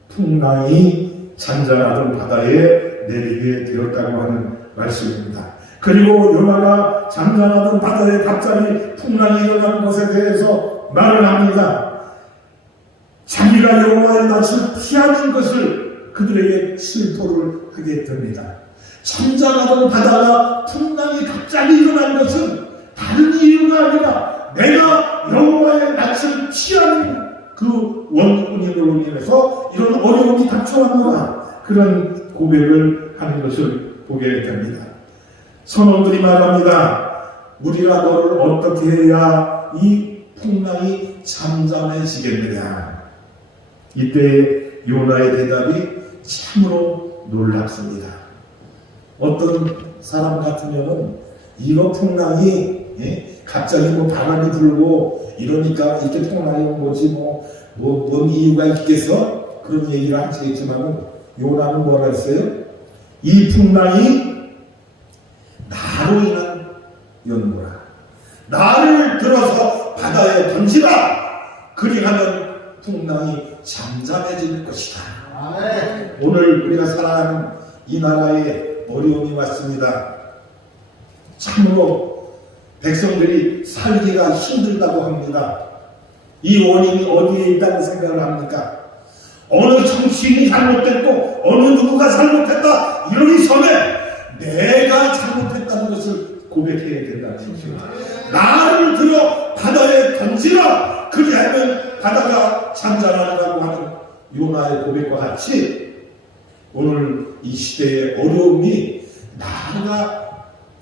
풍랑이 잔잔하던 바다에 내리게 되었다고 하는 말씀입니다. 그리고 요나가 잔잔하던 바다에 갑자기 풍랑이 일어나는 것에 대해서 말을 합니다. 자기가 여호와의 낯을 피하는 것을 그들에게 실토를 하게 됩니다. 잔잔하던 바다가 풍랑이 갑자기 일어난 것은 다른 이유가 아니라 내가 여호와의 낯을 피하는 그 원인으로 인해서 이런 어려움이 닥쳐왔노라. 그런 고백을 하는 것을 보게 됩니다. 선원들이 말합니다. 우리가 너를 어떻게 해야 이 풍랑이 잠잠해지겠느냐. 이때 요나의 대답이 참으로 놀랍습니다. 어떤 사람 같으면 이거 풍랑이 갑자기 뭐 바람이 불고 이러니까 이렇게 풍랑이 온 거지 뭔 이유가 있겠어? 그런 얘기를 하시겠지만 요나는 뭐라 했어요? 이 풍랑이 나로 인한 연고라. 나를 들어서 바다에 던지라. 그리하면 풍랑이 잠잠해질 것이다. 오늘 우리가 살아가는 이 나라에 어려움이 왔습니다. 참으로 백성들이 살기가 힘들다고 합니다. 이 원인이 어디에 있다고 생각을 합니까? 어느 정치인이 잘못됐고 어느 누구가 잘못했다 이러기 전에 내가 잘못했다는 것을 고백해야 된다는 것입니다. 나를 들어 바다에 던지라. 그리하면 바다가 잠잠하라고 하는 요나의 고백과 같이 오늘 이 시대의 어려움이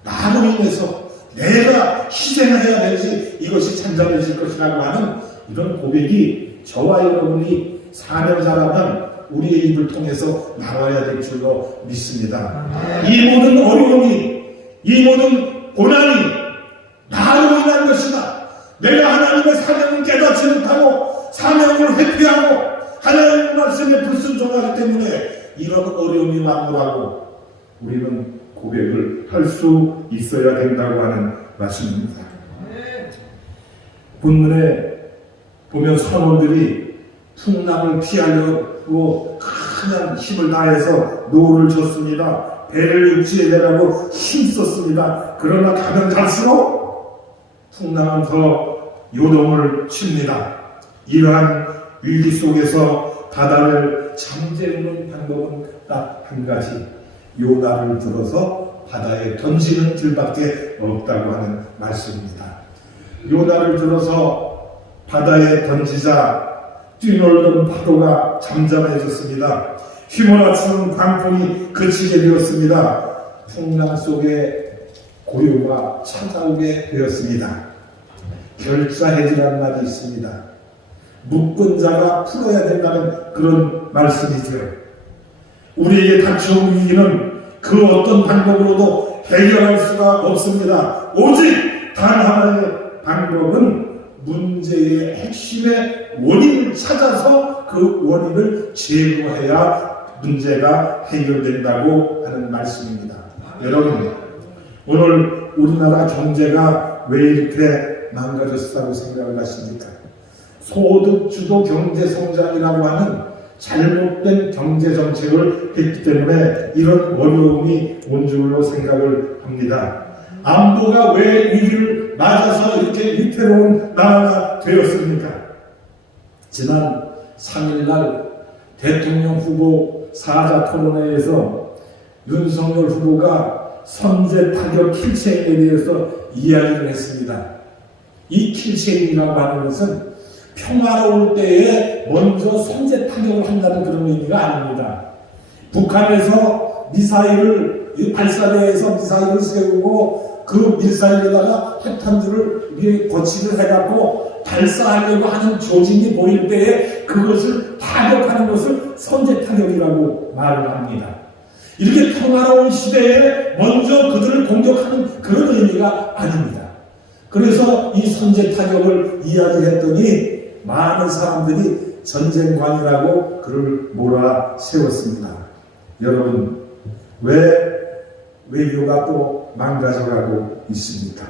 나로 인해서 내가 희생해야 되지 이것이 잠잠해질 것이라고 하는 이런 고백이 저와 여러분이 사명자라면 우리의 입을 통해서 나와야 될 줄로 믿습니다. 이 모든 어려움이, 이 모든 고난이 나로 인한 것이다. 내가 하나님의 사명을 깨닫지 못하고 사명을 회피하고 하나님의 말씀에 불순종하기 때문에 이런 어려움이 막무라고 우리는 고백을 할 수 있어야 된다고 하는 말씀입니다. 본문에 보면 선원들이 풍랑을 피하려고 큰 힘을 다해서 노를 줬습니다. 배를 육지에 내라고 힘썼습니다. 그러나 가면 갈수록 풍랑은 더 요동을 칩니다. 이러한 위기 속에서 바다를 잠재우는 방법은 딱 한 가지, 요나를 들어서 바다에 던지는 길밖에 없다고 하는 말씀입니다. 요나를 들어서 바다에 던지자 뛰놀던 파도가 잠잠해졌습니다. 휘몰아치는 광풍이 그치게 되었습니다. 풍랑 속에 고요가 찾아오게 되었습니다. 결자해지라는 말이 있습니다. 묶은 자가 풀어야 된다는 그런 말씀이죠. 우리에게 닥쳐온 위기는 그 어떤 방법으로도 해결할 수가 없습니다. 오직 단 하나의 방법은 문제의 핵심의 원인을 찾아서 그 원인을 제거해야 문제가 해결된다고 하는 말씀입니다. 여러분, 오늘 우리나라 경제가 왜 이렇게 망가졌다고 생각을 하십니까? 소득주도 경제성장이라고 하는 잘못된 경제정책을 했기 때문에 이런 어려움이 온 줄로 생각을 합니다. 안보가 왜 위기를 맞아서 이렇게 위태로운 나라가 되었습니까? 지난 3일날 대통령 후보 사자 토론회에서 윤석열 후보가 선제 타격 킬체인에 대해서 이야기를 했습니다. 이 킬체인이라고 하는 것은 평화로울 때에 먼저 선제 타격을 한다는 그런 의미가 아닙니다. 북한에서 미사일을, 발사대에서 미사일을 세우고 그 미사일에다가 핵탄두를 거치를 해갖고 발사하려고 하는 조짐이 보일 때에 그것을 타격하는 것을 선제 타격이라고 말을 합니다. 이렇게 평화로운 시대에 먼저 그들을 공격하는 그런 의미가 아닙니다. 그래서 이 선제 타격을 이야기했더니 많은 사람들이 전쟁관이라고 그를 몰아세웠습니다. 여러분, 왜 외교가 또 망가져가고 있습니까?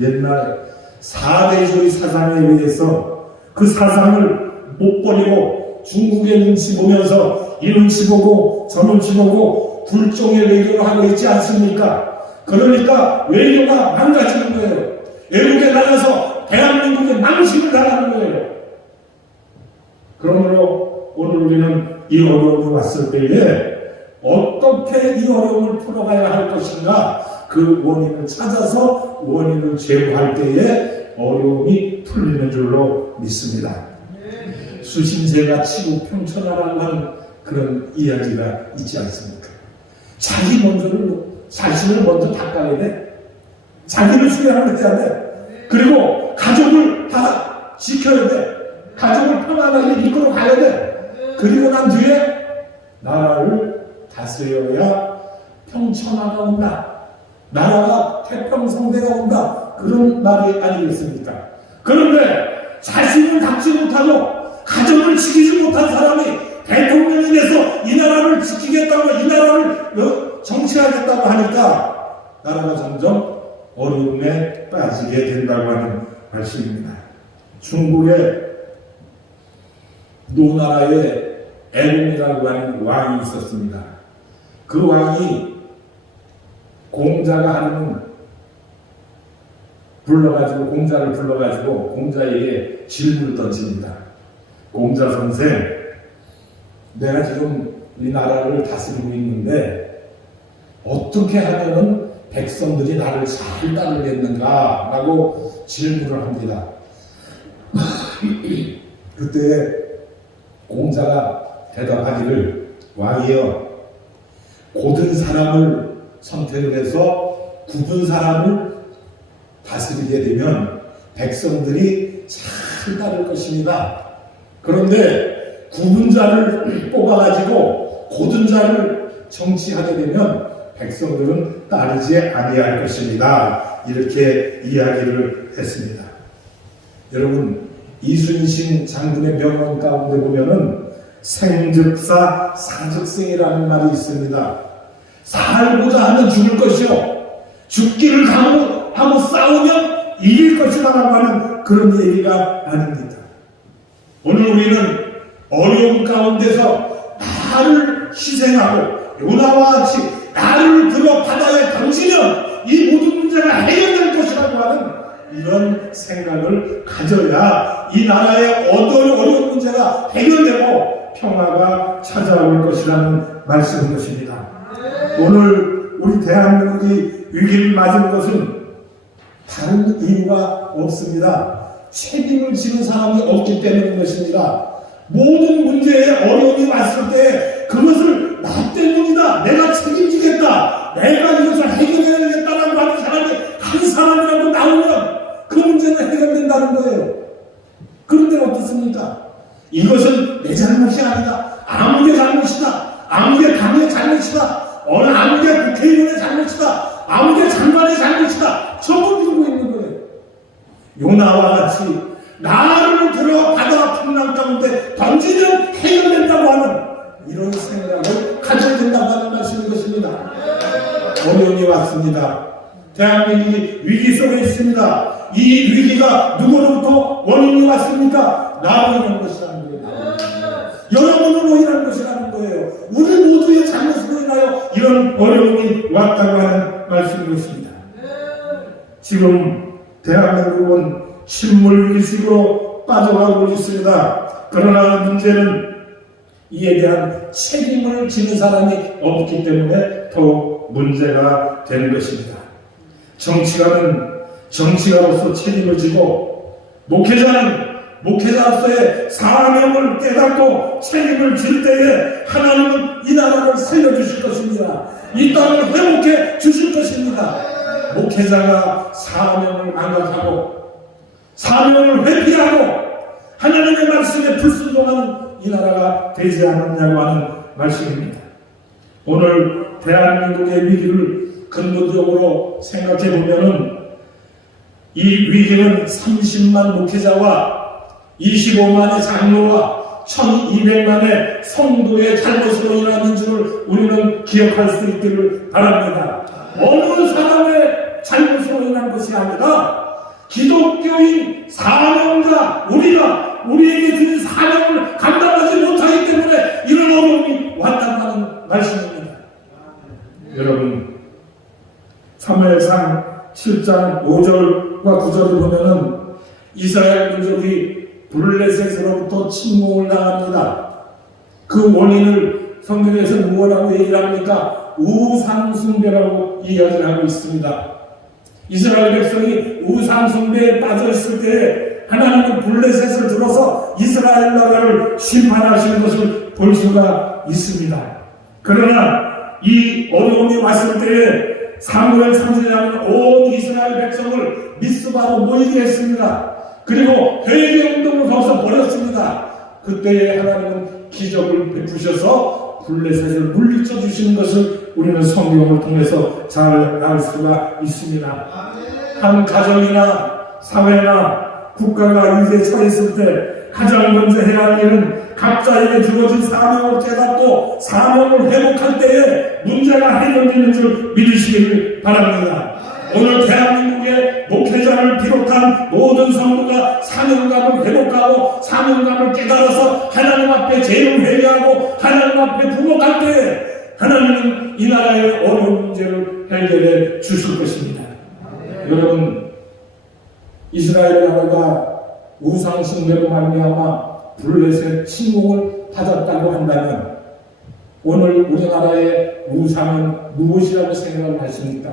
옛날 4대조의 사상에 의해서 그 사상을 못 버리고 중국의 눈치 보면서 이 눈치 보고 저 눈치 보고 굴종의 외교를 하고 있지 않습니까? 그러니까 외교가 망가지는 거예요. 외국에 나가서 대한민국의 망신을 당하는 거예요. 그러므로 오늘 우리는 이 어려움이 왔을 때에 어떻게 이 어려움을 풀어가야 할 것인가, 그 원인을 찾아서 원인을 제거할 때에 어려움이 풀리는 줄로 믿습니다. 수신제가 치고 평천하라고 하는 그런 이야기가 있지 않습니까? 자신을 먼저 닦아야 돼. 자기를 수련을 해야 돼. 그리고 가족을 다 지켜야 돼. 가족을 평안하게 이끌어 가야 돼. 그리고 난 뒤에 나라를 다스려야 평천화가 온다. 나라가 태평성대가 온다. 그런 말이 아니겠습니까? 그런데 자신을 닦지 못하고 가정을 지키지 못한 사람이 대통령이 돼서 이 나라를 지키겠다고, 이 나라를 정치하겠다고 하니까 나라가 점점 어려움에 빠지게 된다고 하는 말씀입니다. 중국의 노나라에 애공이라고 하는 왕이 있었습니다. 그 왕이 공자가 하는 공자를 불러가지고 공자에게 질문을 던집니다. 공자 선생, 내가 지금 이 나라를 다스리고 있는데 어떻게 하면은 백성들이 나를 잘 따르겠는가? 라고 질문을 합니다. 그때 공자가 대답하기를, 왕이여, 고든 사람을 선택을 해서 굽은 사람을 다스리게 되면 백성들이 잘 따를 것입니다. 그런데 굽은 자를 뽑아가지고 고든 자를 정치하게 되면 백성들은 따르지 아니할 것입니다. 이렇게 이야기를 했습니다. 여러분, 이순신 장군의 명언 가운데 보면은 생즉사 사즉생이라는 말이 있습니다. 살고자 하면 죽을 것이요, 죽기를 하고 싸우면 이길 것이다라고 하는 그런 얘기가 아닙니다. 오늘 우리는 어려움 가운데서 나를 희생하고 요나와 같이 나를 들어 바다에 던지면 이 모든 문제가 해결될 것이라고 하는 이런 생각을 가져야 이 나라의 어려운 문제가 해결되고 평화가 찾아올 것이라는 말씀인 것입니다. 오늘 우리 대한민국이 위기를 맞은 것은 다른 이유가 없습니다. 책임을 지는 사람이 없기 때문인 것입니다. 모든 문제에 어려움이 왔을 때 그것을 나 때문이다, 내가 책임지겠다, 내가 이것을 해결해야겠다라고 하는 사람이 한 사람이라도 나오면 그 문제는 해결된다는 거예요. 그런데 어떻습니까? 이것은 내 잘못이 아니다, 아무개 잘못이다, 아무개 당의 잘못이다, 아무개 국회의원의 잘못이다, 아무개 장관의 잘못이다, 전부 들고 있는 거예요. 요나와 같이 나를 들어 바다 풍랑 가운데 던지면 해결된다고 하는 이런 생각을 가져야 된다고 하는 말씀인 것입니다. 어려움이 왔습니다. 대한민국이 위기 속에 있습니다. 이 위기가 누구로부터 원인이 왔습니까? 나로 인한 것이라는 거예요. 여러분으로 인한 것이라는 거예요. 우리 모두의 잘못으로 인하여 이런 어려움이 왔다고 하는 말씀인 것입니다. 지금 대한민국은 식물 위기식으로 빠져가고 있습니다. 그러나 문제는 이에 대한 책임을 지는 사람이 없기 때문에 더욱 문제가 되는 것입니다. 정치가는 정치가로서 책임을 지고, 목회자는 목회자로서의 사명을 깨닫고 책임을 질 때에 하나님은 이 나라를 살려주실 것입니다. 이 땅을 회복해 주실 것입니다. 목회자가 사명을 망각하고 사명을 회피하고 하나님의 말씀에 불순종하는 이 나라가 되지 않았냐고 하는 말씀입니다. 오늘 대한민국의 위기를 근본적으로 생각해 보면은 이 위기는 30만 목회자와 25만의 장로와 1200만의 성도의 잘못으로 인하는 줄을 우리는 기억할 수 있기를 바랍니다. 어느 사람의 잘못으로 인한 것이 아니라 기독교인 사명자 우리에게 주는 사명을 감당하지 못하기 때문에 이런 어려움이 왔다는 말씀입니다. 여러분, 사무엘상 7장 5절과 9절을 보면은 이스라엘 민족이 블레셋으로부터 침공을 당합니다. 그 원인을 성경에서 무엇이라고 얘기를 합니까? 우상숭배라고 이야기를 하고 있습니다. 이스라엘 백성이 우상숭배에 빠져있을 때 하나님은 블레셋을 들어서 이스라엘 나라를 심판하시는 것을 볼 수가 있습니다. 그러나 이 어려움이 왔을 때에 사무엘 선지자는 온 이스라엘 백성을 미스바로 모이게 했습니다. 그리고 회개운동을 거기서 벌였습니다. 그때에 하나님은 기적을 베푸셔서 블레셋을 물리쳐 주시는 것을 우리는 성경을 통해서 잘 알 수가 있습니다. 한 가정이나 사회나 국가가 위기에 처했을 때 가장 먼저 해야 할 일은 각자에게 주어진 사명을 깨닫고 사명을 회복할 때에 문제가 해결되는 줄 믿으시기를 바랍니다. 오늘 대한민국의 목회자를 비롯한 모든 성도가 사명감을 회복하고 사명감을 깨달아서 하나님 앞에 죄를 회개하고 하나님 앞에 부복할 때에 하나님은 이 나라의 어려운 문제를 해결해 주실 것입니다. 여러분, 이스라엘 나라가 우상숭배로 말미암아 블레셋 침공을 받았다고 한다면 오늘 우리나라의 우상은 무엇이라고 생각을 하십니까?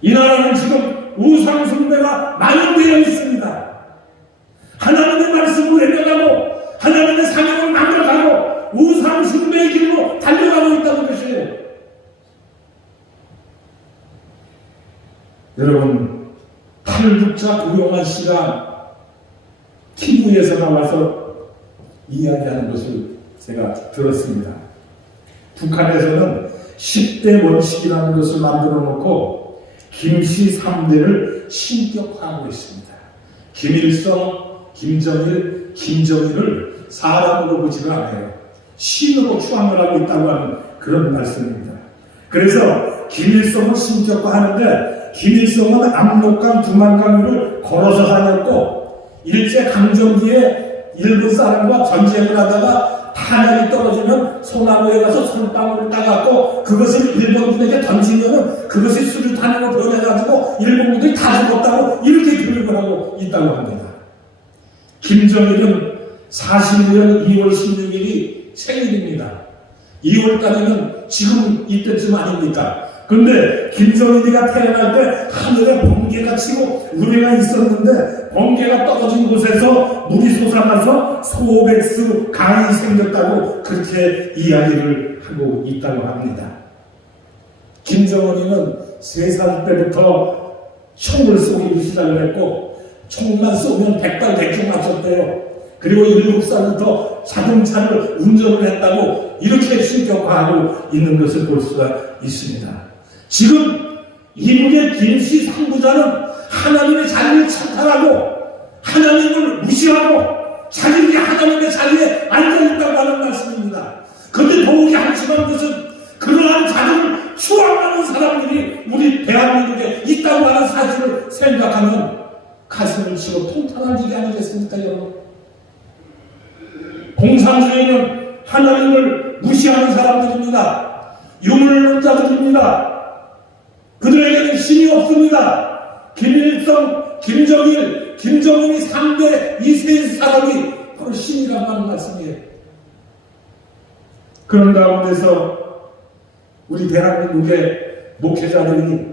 이 나라는 지금 우상숭배가 만연되어 있습니다. 하나님의 말씀을 외면하고 하나님의 사명을 망각하고 우상숭배의 길로 달려가고 있다는 것이에요. 여러분, 탈북자 고용한 씨가 TV에서 나와서 이야기하는 것을 제가 들었습니다. 북한에서는 10대 원칙이라는 것을 만들어 놓고 김씨 3대를 신격화하고 있습니다. 김일성, 김정일, 김정일을 사람으로 보지가 않아요. 신으로 추앙을 하고 있다고 하는 그런 말씀입니다. 그래서 김일성을 신격화하는데 김일성은 압록강 두만강을 걸어서 다녔고 일제강점기에 일본 사람과 전쟁을 하다가 탄약이 떨어지면 소나무에 가서 솔방울을 따갖고 그것을 일본군에게 던지면은 그것이 수류탄으로 변해가지고 일본군들이 다 죽었다고 이렇게 교육을 하고 있다고 합니다. 김정일은 41년 2월 16일이 생일입니다. 2월달에는 지금 이때쯤 아닙니까? 근데 김정일이가 태어날 때 하늘에 번개가 치고 우레가 있었는데 번개가 떨어진 곳에서 물이 솟아나서 소백수 강이 생겼다고 그렇게 이야기를 하고 있다고 합니다. 김정은이는 3살 때부터 총을 쏘기 시작을 했고 총만 쏘면 100발 100중 맞췄대요. 그리고 7살부터 자동차를 운전을 했다고 이렇게 신격화하고 있는 것을 볼 수가 있습니다. 지금 이분의 김씨 상부자는 하나님의 자리를 찬탈하고 하나님을 무시하고 자기들이 하나님의 자리에 앉아있다고 하는 말씀입니다. 그런데 더욱이 한심한 것은 그러한 자리를 추앙하는 사람들이 우리 대한민국에 있다고 하는 사실을 생각하면 가슴을 치고 통탄할 일이 아니겠습니까, 여러분? 공산주의는 하나님을 무시하는 사람들입니다. 유물론 자들입니다. 그들에게는 신이 없습니다. 김일성, 김정일, 김정은이 3대 이 세 사람이 바로 신이라고 하는 말씀이에요. 그런 가운데서 우리 대한민국의 목회자들이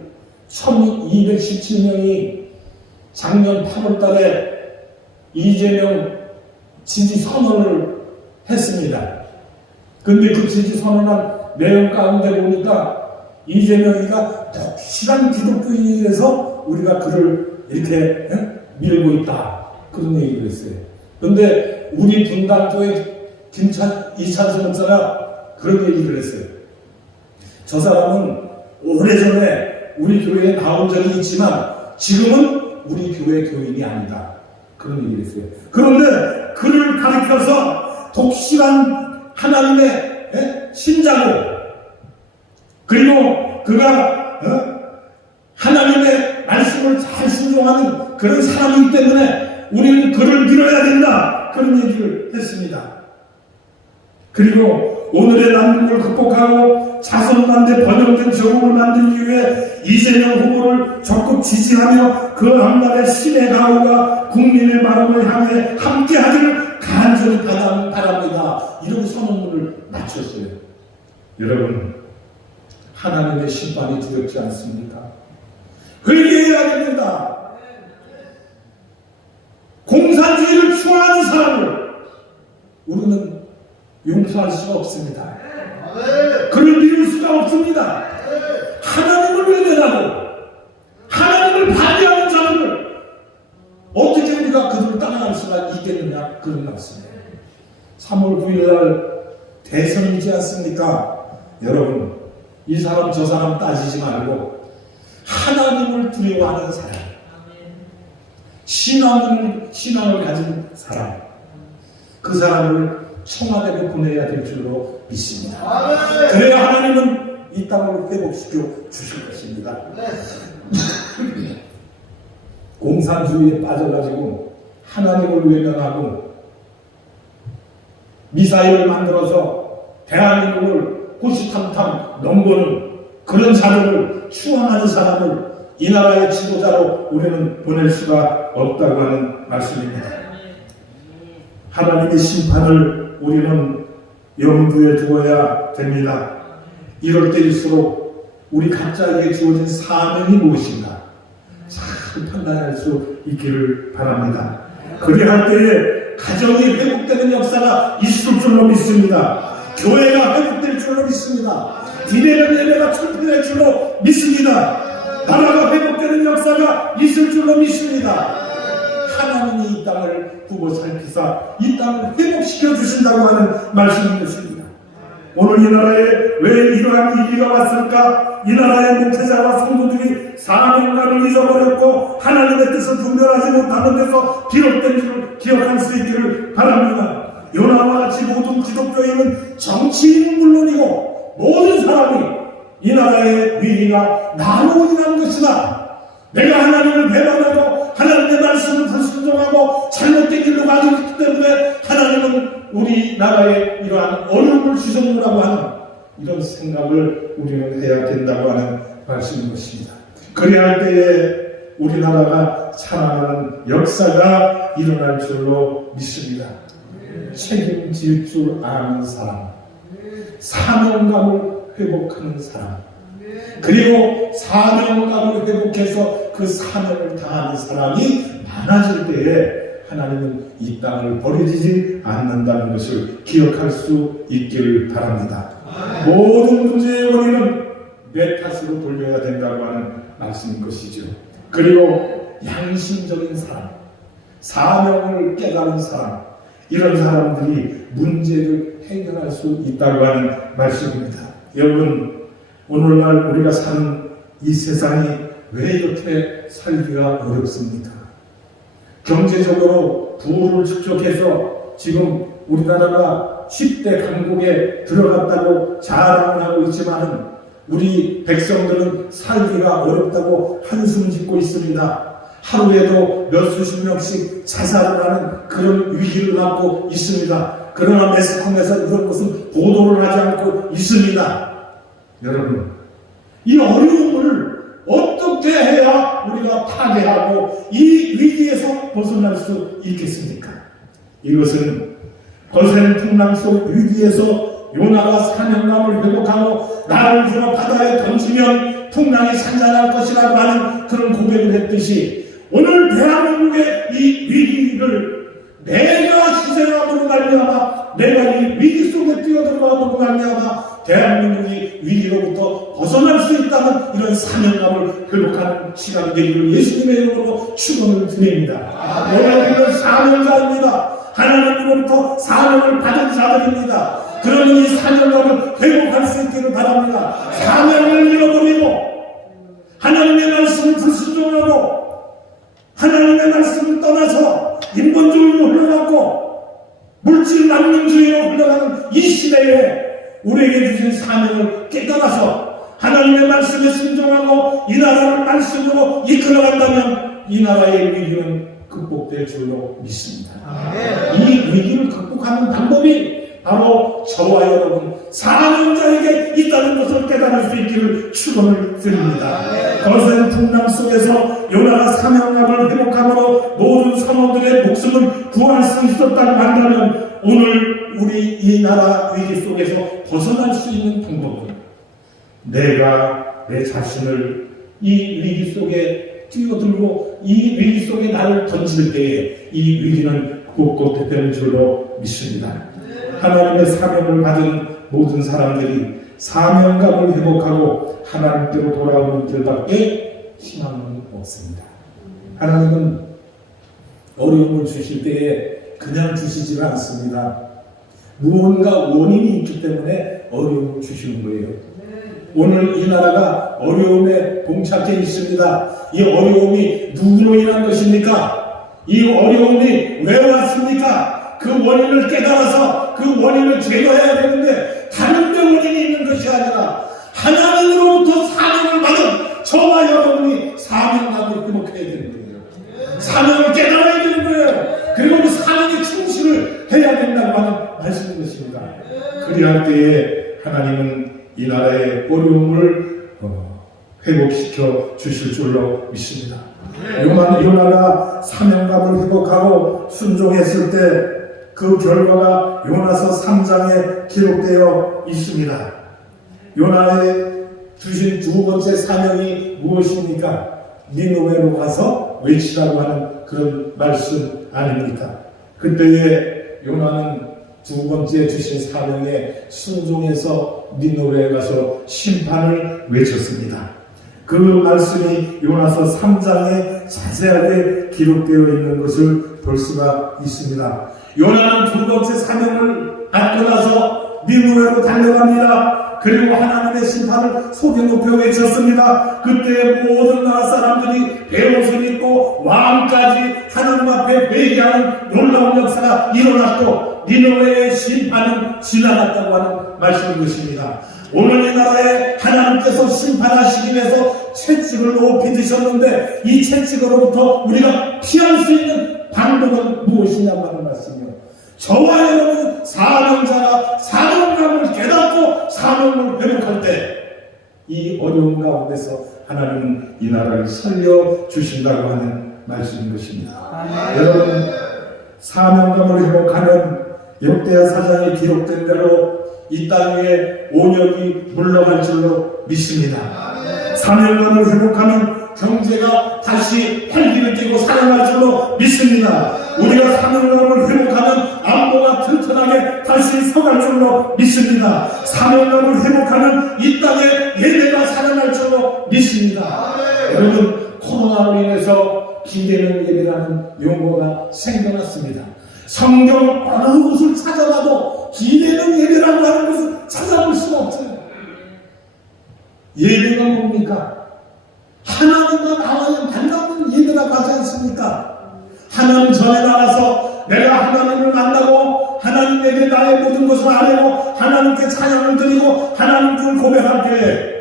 1217명이 작년 8월 달에 이재명 지지 선언을 했습니다. 근데 그 지지 선언한 내용 가운데 보니까 이재명이가 독실한 기독교인이라서 우리가 그를 이렇게 밀고 있다. 그런 얘기를 했어요. 그런데 우리 분당교회 이찬수 목사가 그런 얘기를 했어요. 저 사람은 오래전에 우리 교회에 나온 적이 있지만 지금은 우리 교회 교인이 아니다. 그런 얘기를 했어요. 그런데 그를 가리켜서 독실한 하나님의 신자고 그리고 그가 하나님의 말씀을 잘 순종하는 그런 사람이기 때문에 우리는 그를 밀어야 된다. 그런 얘기를 했습니다. 그리고 오늘의 난국을 극복하고 자손만대 번영된 정국을 만들기 위해 이재명 후보를 적극 지지하며 그 앞날의 신의 가호가 국민의 마음을 향해 함께하기를 간절히 바랍니다. 이런 선언문을 마쳤어요. 여러분, 하나님의 심판이 두렵지 않습니까? 회개해야 됩니다. 공산주의를 추앙하는 사람을 우리는 용서할 수가 없습니다. 그를 믿을 수가 없습니다. 하나님을 외면하고 하나님을 반대하는 자들을 어떻게 우리가 그들을 따라갈 수가 있겠느냐 그런 말씀이에요. 3월 9일날 대선이지 않습니까? 여러분, 이 사람 저 사람 따지지 말고 하나님을 두려워하는 사람, 신앙을 가진 사람, 그 사람을 청와대로 보내야 될 줄로 믿습니다. 그래야 하나님은 이 땅을 회복시켜 주실 것입니다. 공산주의에 빠져가지고 하나님을 외면하고 미사일을 만들어서 대한민국을 호시탐탐 넘보는 그런 자들을 추앙하는 사람을 이 나라의 지도자로 우리는 보낼 수가 없다고 하는 말씀입니다. 하나님의 심판을 우리는 염두에 두어야 됩니다. 이럴 때일수록 우리 각자에게 주어진 사명이 무엇인가 잘 판단할 수 있기를 바랍니다. 그래야 할 때에 가정이 회복되는 역사가 있을 줄로 믿습니다. 교회가 회복될 줄로 믿습니다. 디네는 예배가 천편될 줄로 믿습니다. 나라가 회복되는 역사가 있을 줄로 믿습니다. 하나님이 이 땅을 두고 살피사 이 땅을 회복시켜 주신다고 하는 말씀인 것입니다. 오늘 이 나라에 왜 이러한 위기가 왔을까? 이 나라의 목회자와 성도들이 사명감을 잊어버렸고 하나님의 뜻을 분별하지 못하는 데서 기록된 줄을 기억할 수 있기를 바랍니다. 요나와 같이 모든 기독교인은 정치인은 물론이고 모든 사람이 이 나라의 위기가 나로 인한 것이다. 내가 하나님을 배반하고 하나님의 말씀을 불순종하고 잘못된 길로 가고 있기 때문에 하나님은 우리 나라에 이러한 어려움을 주셨느라고 하는 이런 생각을 우리는 해야 된다고 하는 말씀인 것입니다. 그래야 할 때에 우리나라가 살아나는 역사가 일어날 줄로 믿습니다. 책임질 줄 아는 사람, 사명감을 회복하는 사람, 그리고 사명감을 회복해서 그 사명을 다하는 사람이 많아질 때에 하나님은 이 땅을 버리지 않는다는 것을 기억할 수 있기를 바랍니다. 모든 문제의 원인은 내 탓으로 돌려야 된다고 하는 말씀인 것이죠. 그리고 양심적인 사람, 사명을 깨달은 사람, 이런 사람들이 문제를 해결할 수 있다고 하는 말씀입니다. 여러분, 오늘날 우리가 사는 이 세상이 왜 이렇게 살기가 어렵습니까? 경제적으로 부를 축적해서 지금 우리나라가 10대 강국에 들어갔다고 자랑을 하고 있지만은 우리 백성들은 살기가 어렵다고 한숨 짓고 있습니다. 하루에도 몇 수십 명씩 자살을 하는 그런 위기를 맞고 있습니다. 그러나 매스컴에서 이런 것은 보도를 하지 않고 있습니다. 여러분, 이 어려움을 어떻게 해야 우리가 타개하고 이 위기에서 벗어날 수 있겠습니까? 이것은 거센 풍랑 속 위기에서 요나가 사명감을 회복하고 나를 들어 바다에 던지면 풍랑이 산잔할 것이라고 하는 그런 고백을 했듯이 오늘 대한민국의 이 위기를 내가 희생함으로 말미암아 내가 이 위기 속에 뛰어들어감으로 말미암아 대한민국이 위기로부터 벗어날 수 있다는 이런 사명감을 회복하는 시간이 되기를 예수님의 이름으로 축원을 드립니다. 우리는 사명자입니다. 하나님으로부터 사명을 받은 자들입니다. 그러면 이 사명감을 회복할 수 있기를 바랍니다. 사명을 잃어버리고 하나님의 말씀을 불순종하고 하나님의 말씀을 떠나서 인본주의로 흘러갔고 물질 만능주의로 흘러가는 이 시대에 우리에게 주신 사명을 깨달아서 하나님의 말씀에 순종하고 이 나라를 말씀으로 이끌어간다면 이 나라의 위기는 극복될 줄로 믿습니다. 이 위기를 극복하는 방법이 바로 저와 여러분 사명자에게 있다는 것을 깨달을 수 있기를 축원을 드립니다. 거센 풍랑 속에서 요나가 사명감을 회복함으로 모든 성도들의 목숨을 구할 수 있었다고 한다면 오늘 우리 이 나라 위기 속에서 벗어날 수 있는 방법은 내가 내 자신을 이 위기 속에 뛰어들고 이 위기 속에 나를 던질 때에 이 위기는 극복되는 줄로 믿습니다. 하나님의 사명을 받은 모든 사람들이 사명감을 회복하고 하나님께로 돌아오는 길밖에 희망은 없습니다. 하나님은 어려움을 주실 때에 그냥 주시지는 않습니다. 무언가 원인이 있기 때문에 어려움을 주시는 거예요. 오늘 이 나라가 어려움에 봉착해 있습니다. 이 어려움이 누구로 인한 것입니까? 이 어려움이 왜 왔습니까? 그 원인을 깨달아서 그 원인을 제거해야 되는데 다른 데 원인이 있는 것이 아니라 하나님으로부터 사명을 받은 저와 여러분이 사명감을 회복해야 되는 거예요. 사명을 깨달아야 되는 거예요. 그리고 그 사명에 충실을 해야 된다고 하는 말씀인 것입니다. 그리할 때에 하나님은 이 나라의 어려움을 회복시켜 주실 줄로 믿습니다. 요나가 사명감을 회복하고 순종했을 때 그 결과가 요나서 3장에 기록되어 있습니다. 요나의 주신 두 번째 사명이 무엇입니까? 니느웨로 가서 외치라고 하는 그런 말씀 아닙니까? 그때에 요나는 두 번째 주신 사명에 순종해서 니느웨에 가서 심판을 외쳤습니다. 그 말씀이 요나서 3장에 자세하게 기록되어 있는 것을 볼 수가 있습니다. 요나는 두 번째 사명을 받고 나서 니느웨로 달려갑니다. 그리고 하나님의 심판을 소리 높여 외쳤습니다. 그때 모든 나라 사람들이 베옷을 입고 왕까지 하나님 앞에 회개하는 놀라운 역사가 일어났고 니느웨의 심판은 지나갔다고 하는 말씀인 것입니다. 오늘 이 나라에 하나님께서 심판하시기 위해서 채찍을 높이 드셨는데 이 채찍으로부터 우리가 피할 수 있는 방법은 무엇이냐고 하는 말씀이요. 저와 여러분 사명자가 사명감을 깨닫고 사명을 회복할 때 이 어려운 가운데서 하나님은 이 나라를 살려주신다고 하는 말씀인 것입니다. 여러분, 사명감을 회복하는 역대하 사장이 기록된 대로 이 땅에 온역이 물러갈 줄로 믿습니다. 사명감을 회복하는 경제가 다시 활기를 띠고 살아날 줄로 믿습니다. 우리가 사명감을 회복하는 안보가 튼튼하게 다시 서갈 줄로 믿습니다. 사명감을 회복하는 이 땅에 예배가 살아날 줄로 믿습니다. 여러분, 코로나로 인해서 기대는 예배라는 용어가 생겨났습니다. 성경 어느 곳을 찾아봐도 기대는 예배라고 하는 것을 찾아볼 수가 없어요. 예배가 뭡니까? 하나님과 나와야 만나는 예배라고 하지 않습니까? 하나님 전에 나가서 내가 하나님을 만나고 하나님에게 나의 모든 것을 아뢰고 하나님께 찬양을 드리고 하나님을 고백할 때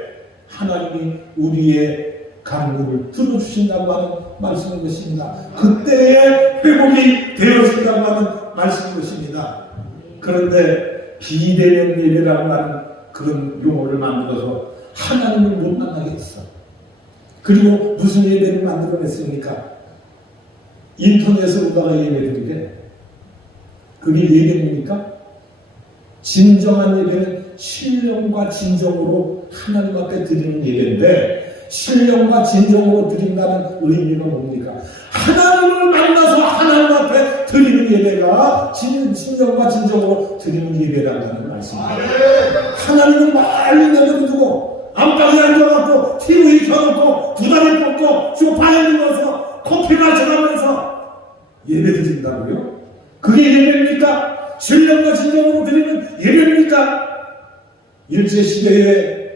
하나님이 우리의 간구를 들어주신다고 하는 말씀인 것입니다. 그때의 회복이 되어진다고 하는 말씀인 것입니다. 그런데 비대면 예배라고 하는 그런 용어를 만들어서 하나님을 못 만나게 했어. 그리고 무슨 예배를 만들어냈습니까? 인터넷으로다가 예배드리게. 그게 예배입니까? 진정한 예배는 신령과 진정으로 하나님 앞에 드리는 예배인데 신령과 진정으로 드린다는 의미가 뭡니까? 하나님을 만나서 하나님 앞에 드리는 예배가 신령과 진정으로 드리는 예배라는 말씀입니다. 하나님을 멀리 내버려두고 안방에 앉아갖고 TV 켜놓고 두 다리 뻗고 소파에 누워서 커피 마셔가면서 예배 드린다고요? 그게 예배입니까? 신령과 진정으로 드리는 예배입니까? 일제시대에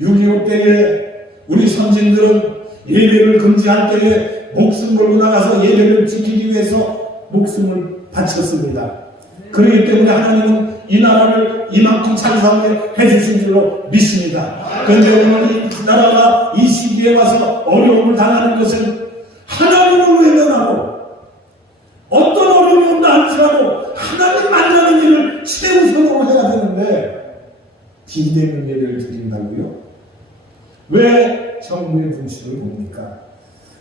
6.25 때에 우리 선진들은 예배를 금지할 때에 목숨 걸고 나가서 예배를 지키기 위해서 목숨을 바쳤습니다. 그렇기 때문에 하나님은 이 나라를 이만큼 찬성해 해주신 줄로 믿습니다. 그런데 오늘 이 나라가 이 시기에 와서 어려움을 당하는 것은 하나님을 외면하고 어떤 어려움도 않지라도 하나님 만나는 일을 최우선으로 해야 되는데 비대면 예배를 드린다고요? 왜 정부의 분식을 봅니까?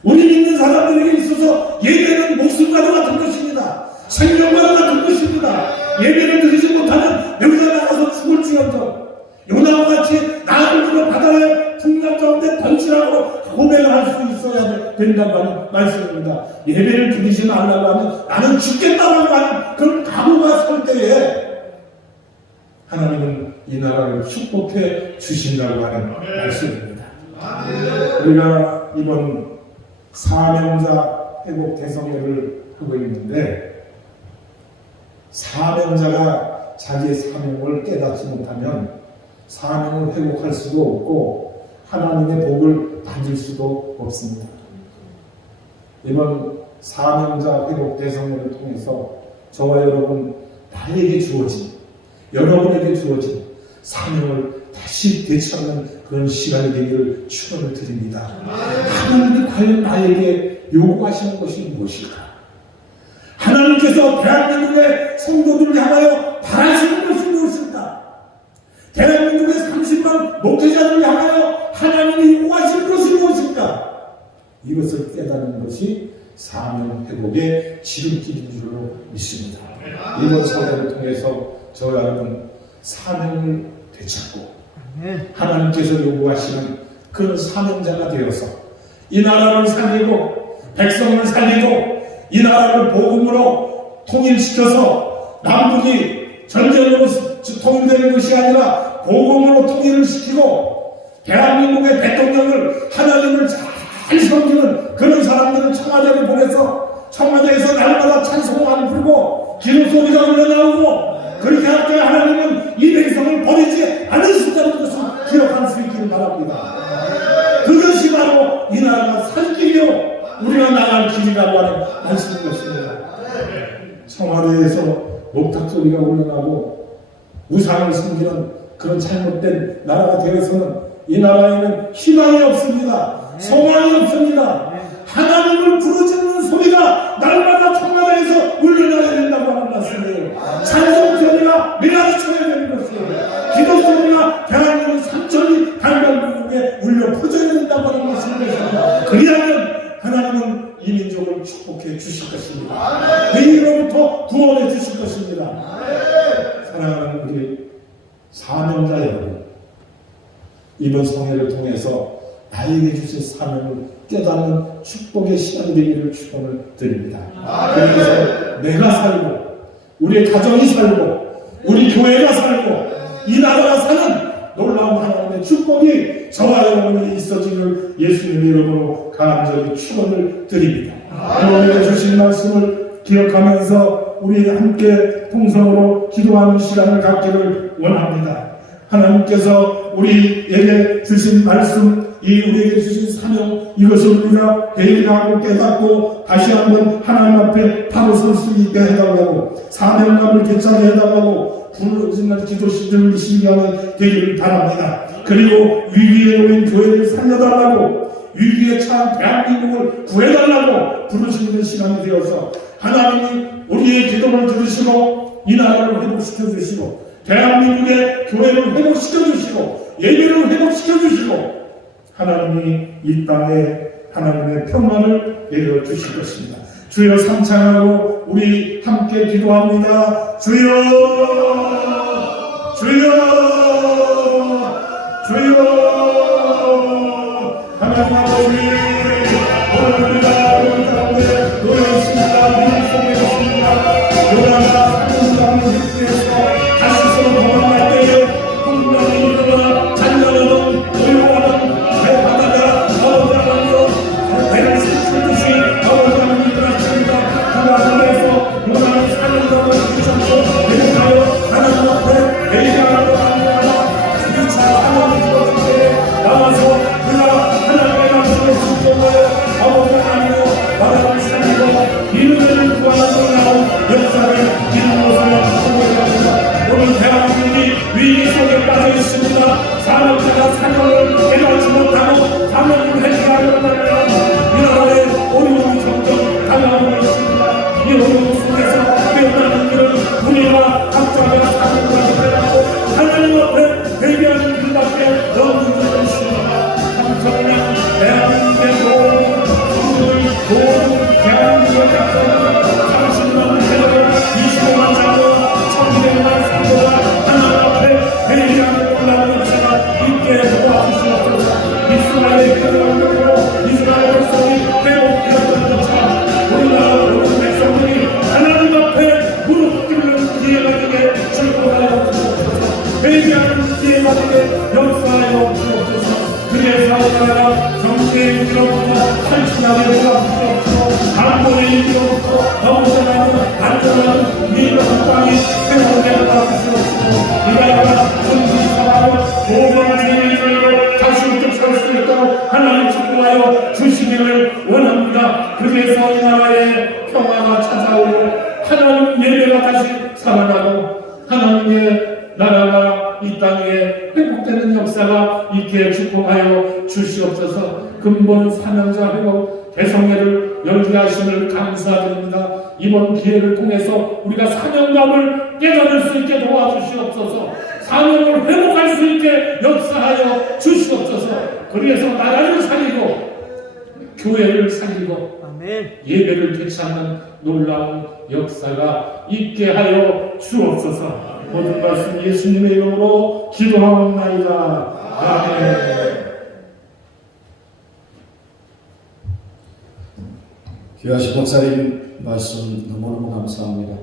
우리 믿는 사람들에게 있어서 예배는 목숨과도 같은 것입니다. 생명과도 같은 것입니다. 예배를 드리지 못하면 여기서 나가서 죽을지언정 요나와 같이 나를 들어 바다의 풍랑 가운데 던지라고 고백을 할 수 있어야 된다고 하는 말씀입니다. 예배를 드리지 말라고 하면 나는 죽겠다고 하는 그런 각오가 설 때에 하나님은 이 나라를 축복해 주신다고 하는 말씀입니다. 우리가 이번 사명자 회복 대성회를 하고 있는데 사명자가 자기의 사명을 깨닫지 못하면 사명을 회복할 수도 없고 하나님의 복을 받을 수도 없습니다. 이번 사명자 회복 대성회를 통해서 저와 여러분 나에게 주어진 여러분에게 주어진 사명을 다시 되찾는 그런 시간이 되기를 축원을 드립니다. 하나님이 과연 나에게 요구하시는 것이 무엇일까? 하나님께서 대한민국의 성도들을 향하여 바라시는 것이 무엇일까? 대한민국의 30만 목회자들을 향하여 하나님이 요구하시는 것이 무엇일까? 이것을 깨닫는 것이 사명 회복의 지름길인 줄로 믿습니다. 이번 사회를 통해서 저와 여러분 사명을 되찾고 하나님께서 요구하시는 그런 사명자가 되어서 이 나라를 살리고 백성을 살리고 이 나라를 복음으로 통일시켜서 남북이 전쟁으로 통일되는 것이 아니라 복음으로 통일을 시키고 대한민국의 대통령을 하나님을 잘 섬기는 그런 사람들을 청와대를 보내서 청와대에서 날마다 찬송을 부르고 기도 소리가 흘러나오고 그렇게 할 때 하나님은 이 백성을 버리지 않으신다는 것을 기억할 수 있기를 바랍니다. 그것이 바로 이 나라가 살 길이요 우리가 나갈 길이라고 하는 말씀인 것입니다. 청와대에서 목탁 소리가 흘러나오고 우상을 섬기는 그런 잘못된 나라가 되어서는 이 나라에는 희망이 없습니다. 소망이 없습니다. 하나님을 부르짖는 소리가 날마다 청와대에서 울려나야 된다고 하는 말씀이에요. 찬송 소리가 매일 쳐야 되는 것이에요. 기도 소리가 대한민국 삼천리 달달국에 울려 퍼져야 된다고 하는 말씀입니다. 그리하면 하나님은 이 민족을 축복해 주실 것입니다. 죄인으로부터 구원해 주실 것입니다. 사랑하는 우리 사명자 여러분, 이번 성회를 통해서 나에게 주신 사명을 깨닫는 축복의 시간 되기를 축원을 드립니다. 그래서 내가 살고 우리 가정이 살고 우리 교회가 살고 이 나라가 사는 놀라운 하나님의 축복이 저와 여러분이 있어지기를 예수님의 이름으로 간절히 축원을 드립니다. 오늘 주신 말씀을 기억하면서 우리 함께 통성으로 기도하는 시간을 갖기를 원합니다. 하나님께서 우리에게 주신 말씀, 우리에게 주신 사명, 이것을 우리가 회개하고 깨닫고 다시 한번 하나님 앞에 바로 설 수 있게 해달라고, 사명감을 되찾게 해달라고 부르짖는 기도시들 시간이 되기를 바랍니다. 그리고 위기에 놓인 교회를 살려달라고, 위기에 처한 대한민국을 구해달라고 부르짖는 시간이 되어서 하나님이 우리의 기도를 들으시고 이 나라를 회복시켜 주시고 대한민국의 교회를 회복시켜 주시고 예배를 회복시켜 주시고 하나님이 이 땅에 하나님의 평안을 내려 주실 것입니다. 주여 삼창하고 우리 함께 기도합니다. 주여, 주여, 주여. 하나님 아버지, 오늘 우리가 오늘 가운데 놓여있습니다. 미국 속에 있습니다. 요나가 사명감을 획득해서 다시 서로 도망갈 때에 풍랑이 일어나 잔잔하던 고요하던 바다가 아버지 하나님여 배를 스치듯이 아버지 하나님 일어나십니다. 그 가운데서 요나는 사명감을 획득하셔서 내려가요 하나님 앞에 회개하고 합니다. 주기차 하나님 주어질 때에 나와서 그가 하나님의 말씀을 순종하여 아버지 하나님여 나라를 살리고 이민을 구하는 놀라운 역사를 이루는 것을 소개합니다. 오늘 대한민국이 위기 속에 빠져 있습니다. 사명자가 사명을 깨닫지 못하고 사명을 회개하려고 하면 이 나라의 어려움이 점점 다가오고 있습니다. 이 어려움 속에서 깨어나는 그런 분위기와 각자가 사명을 깨닫고 하나님 앞에 회개하는 길밖에 없는 줄 있습니다. 삼천년 대한민국의 모든 대한민국의 각자가 30만 세력을 25만 장로 1200만 상도가 하나님 앞에 회개하는 놀라운 역사가 있게 도와주시옵소서. 이스라엘의 뼈를 이스라엘 백성이 회복되었던 것처럼 우리나라 모든 백성들이 하나님 앞에 무릎 꿇는 기회가 되게 축복하여 주옵소서. 회개하는 기회가 되게 역사하여 주옵소서. 그래서 우리나라가 정치의 위기로부터 탈출하게 도와주시옵소서. 안보의 위기로부터 넘어져가는 안전한 미국 국방이 세워지게 도와주시옵소서. 이 나라가 정치사회로 모든 주민들로 다시 우뚝 설 수 있도록 하나님 축복하여 주시기를 원합니다. 그래서 이 나라에 평화가 찾아오고 하나님 예배가 다시 살아나고 하나님의 나라가 이 땅에 회복되는 역사가 있게 축복하여 주시옵소서. 근본 사명자 회복 대성회를 열게 하심을 감사드립니다. 이번 기회를 통해서 우리가 사명감을 깨달을 수 있게 도와주시옵소서. 사명을 회복할 수 있게 역사하여 주시옵소서. 그래서 나라를 살리고 교회를 살리고 예배를 되찾는 놀라운 역사가 있게 하여 주옵소서. 모든 말씀 예수님의 이름으로 기도하옵나이다. 아멘. 귀하신 목사님 말씀 너무너무 감사합니다.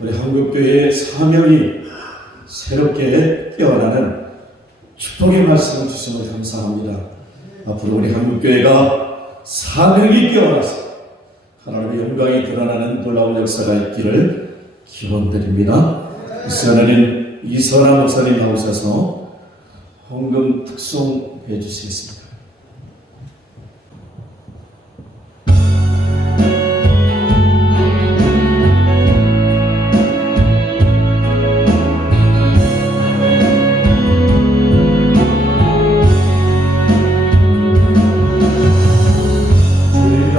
우리 한국교회의 사명이 새롭게 깨어나는 축복의 말씀을 주심을 감사합니다. 앞으로 우리 한국교회가 사명이 깨어나서 하나님의 영광이 드러나는 놀라운 역사가 있기를 기원드립니다. 하나님 이선아 목사님 나오셔서 헌금 특송해 주시겠습니다. 주여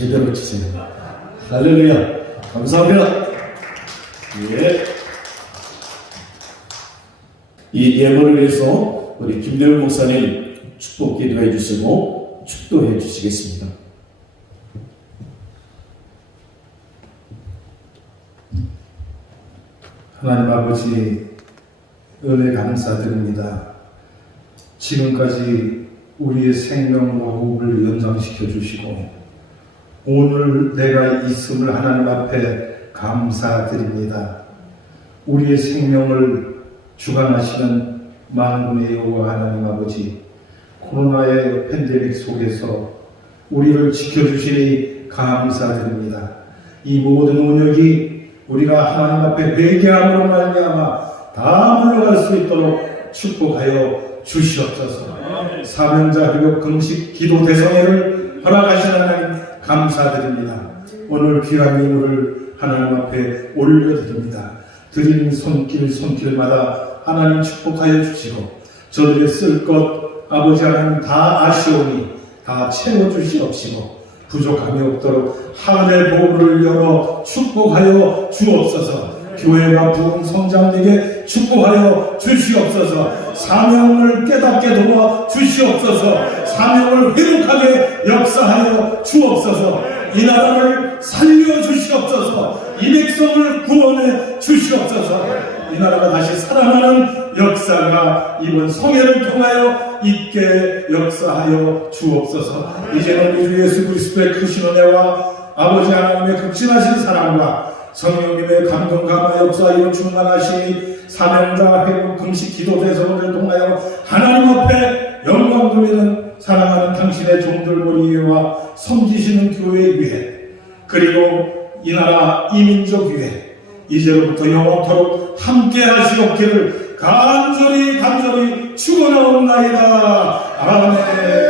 제대로 치세요. 할렐루야. 감사합니다. 예. 이 예물을 위해서 우리 김대울 목사님 축복 기도해 주시고 축도해 주시겠습니다. 하나님 아버지, 은혜 감사드립니다. 지금까지 우리의 생명과 호흡을 연장시켜 주시고 오늘 내가 있음을 하나님 앞에 감사드립니다. 우리의 생명을 주관하시는 만군의 여호와 하나님 아버지, 코로나의 팬데믹 속에서 우리를 지켜주시니 감사드립니다. 이 모든 운역이 우리가 하나님 앞에 회개함으로 말미암아 다 물러갈 수 있도록 축복하여 주시옵소서. 사명자 회복 금식 기도 대성회를 허락하신 하나님 감사드립니다. 오늘 귀한 예물을 하나님 앞에 올려드립니다. 드린 손길마다 하나님 축복하여 주시고 저들의 쓸 것 아버지 하나님 다 아시오니 다 채워주시옵시고 부족함이 없도록 하늘의 보물을 열어 축복하여 주옵소서. 교회가 부흥 성장되게 축복하여 주시옵소서. 사명을 깨닫게 도와 주시옵소서. 사명을 회복하게 역사하여 주옵소서. 이 나라를 살려 주시옵소서. 이 백성을 구원해 주시옵소서. 이 나라가 다시 살아나는 역사가 이번 성회를 통하여 있게 역사하여 주옵소서. 이제는 우리 주 예수 그리스도의 크신 은혜와 아버지 하나님의 극진하신 사랑과 성령님의 감동 감화 역사하여 충만하시니 사명자 회복 금식 기도 대성을 통하여 하나님 앞에 영광 돌리는 사랑하는 당신의 종들 머리 위와 섬기시는 교회 위에, 그리고 이 나라 이민족 위에 이제로부터 영원토록 함께 하시옵기를 간절히 축원하옵나이다. 아멘.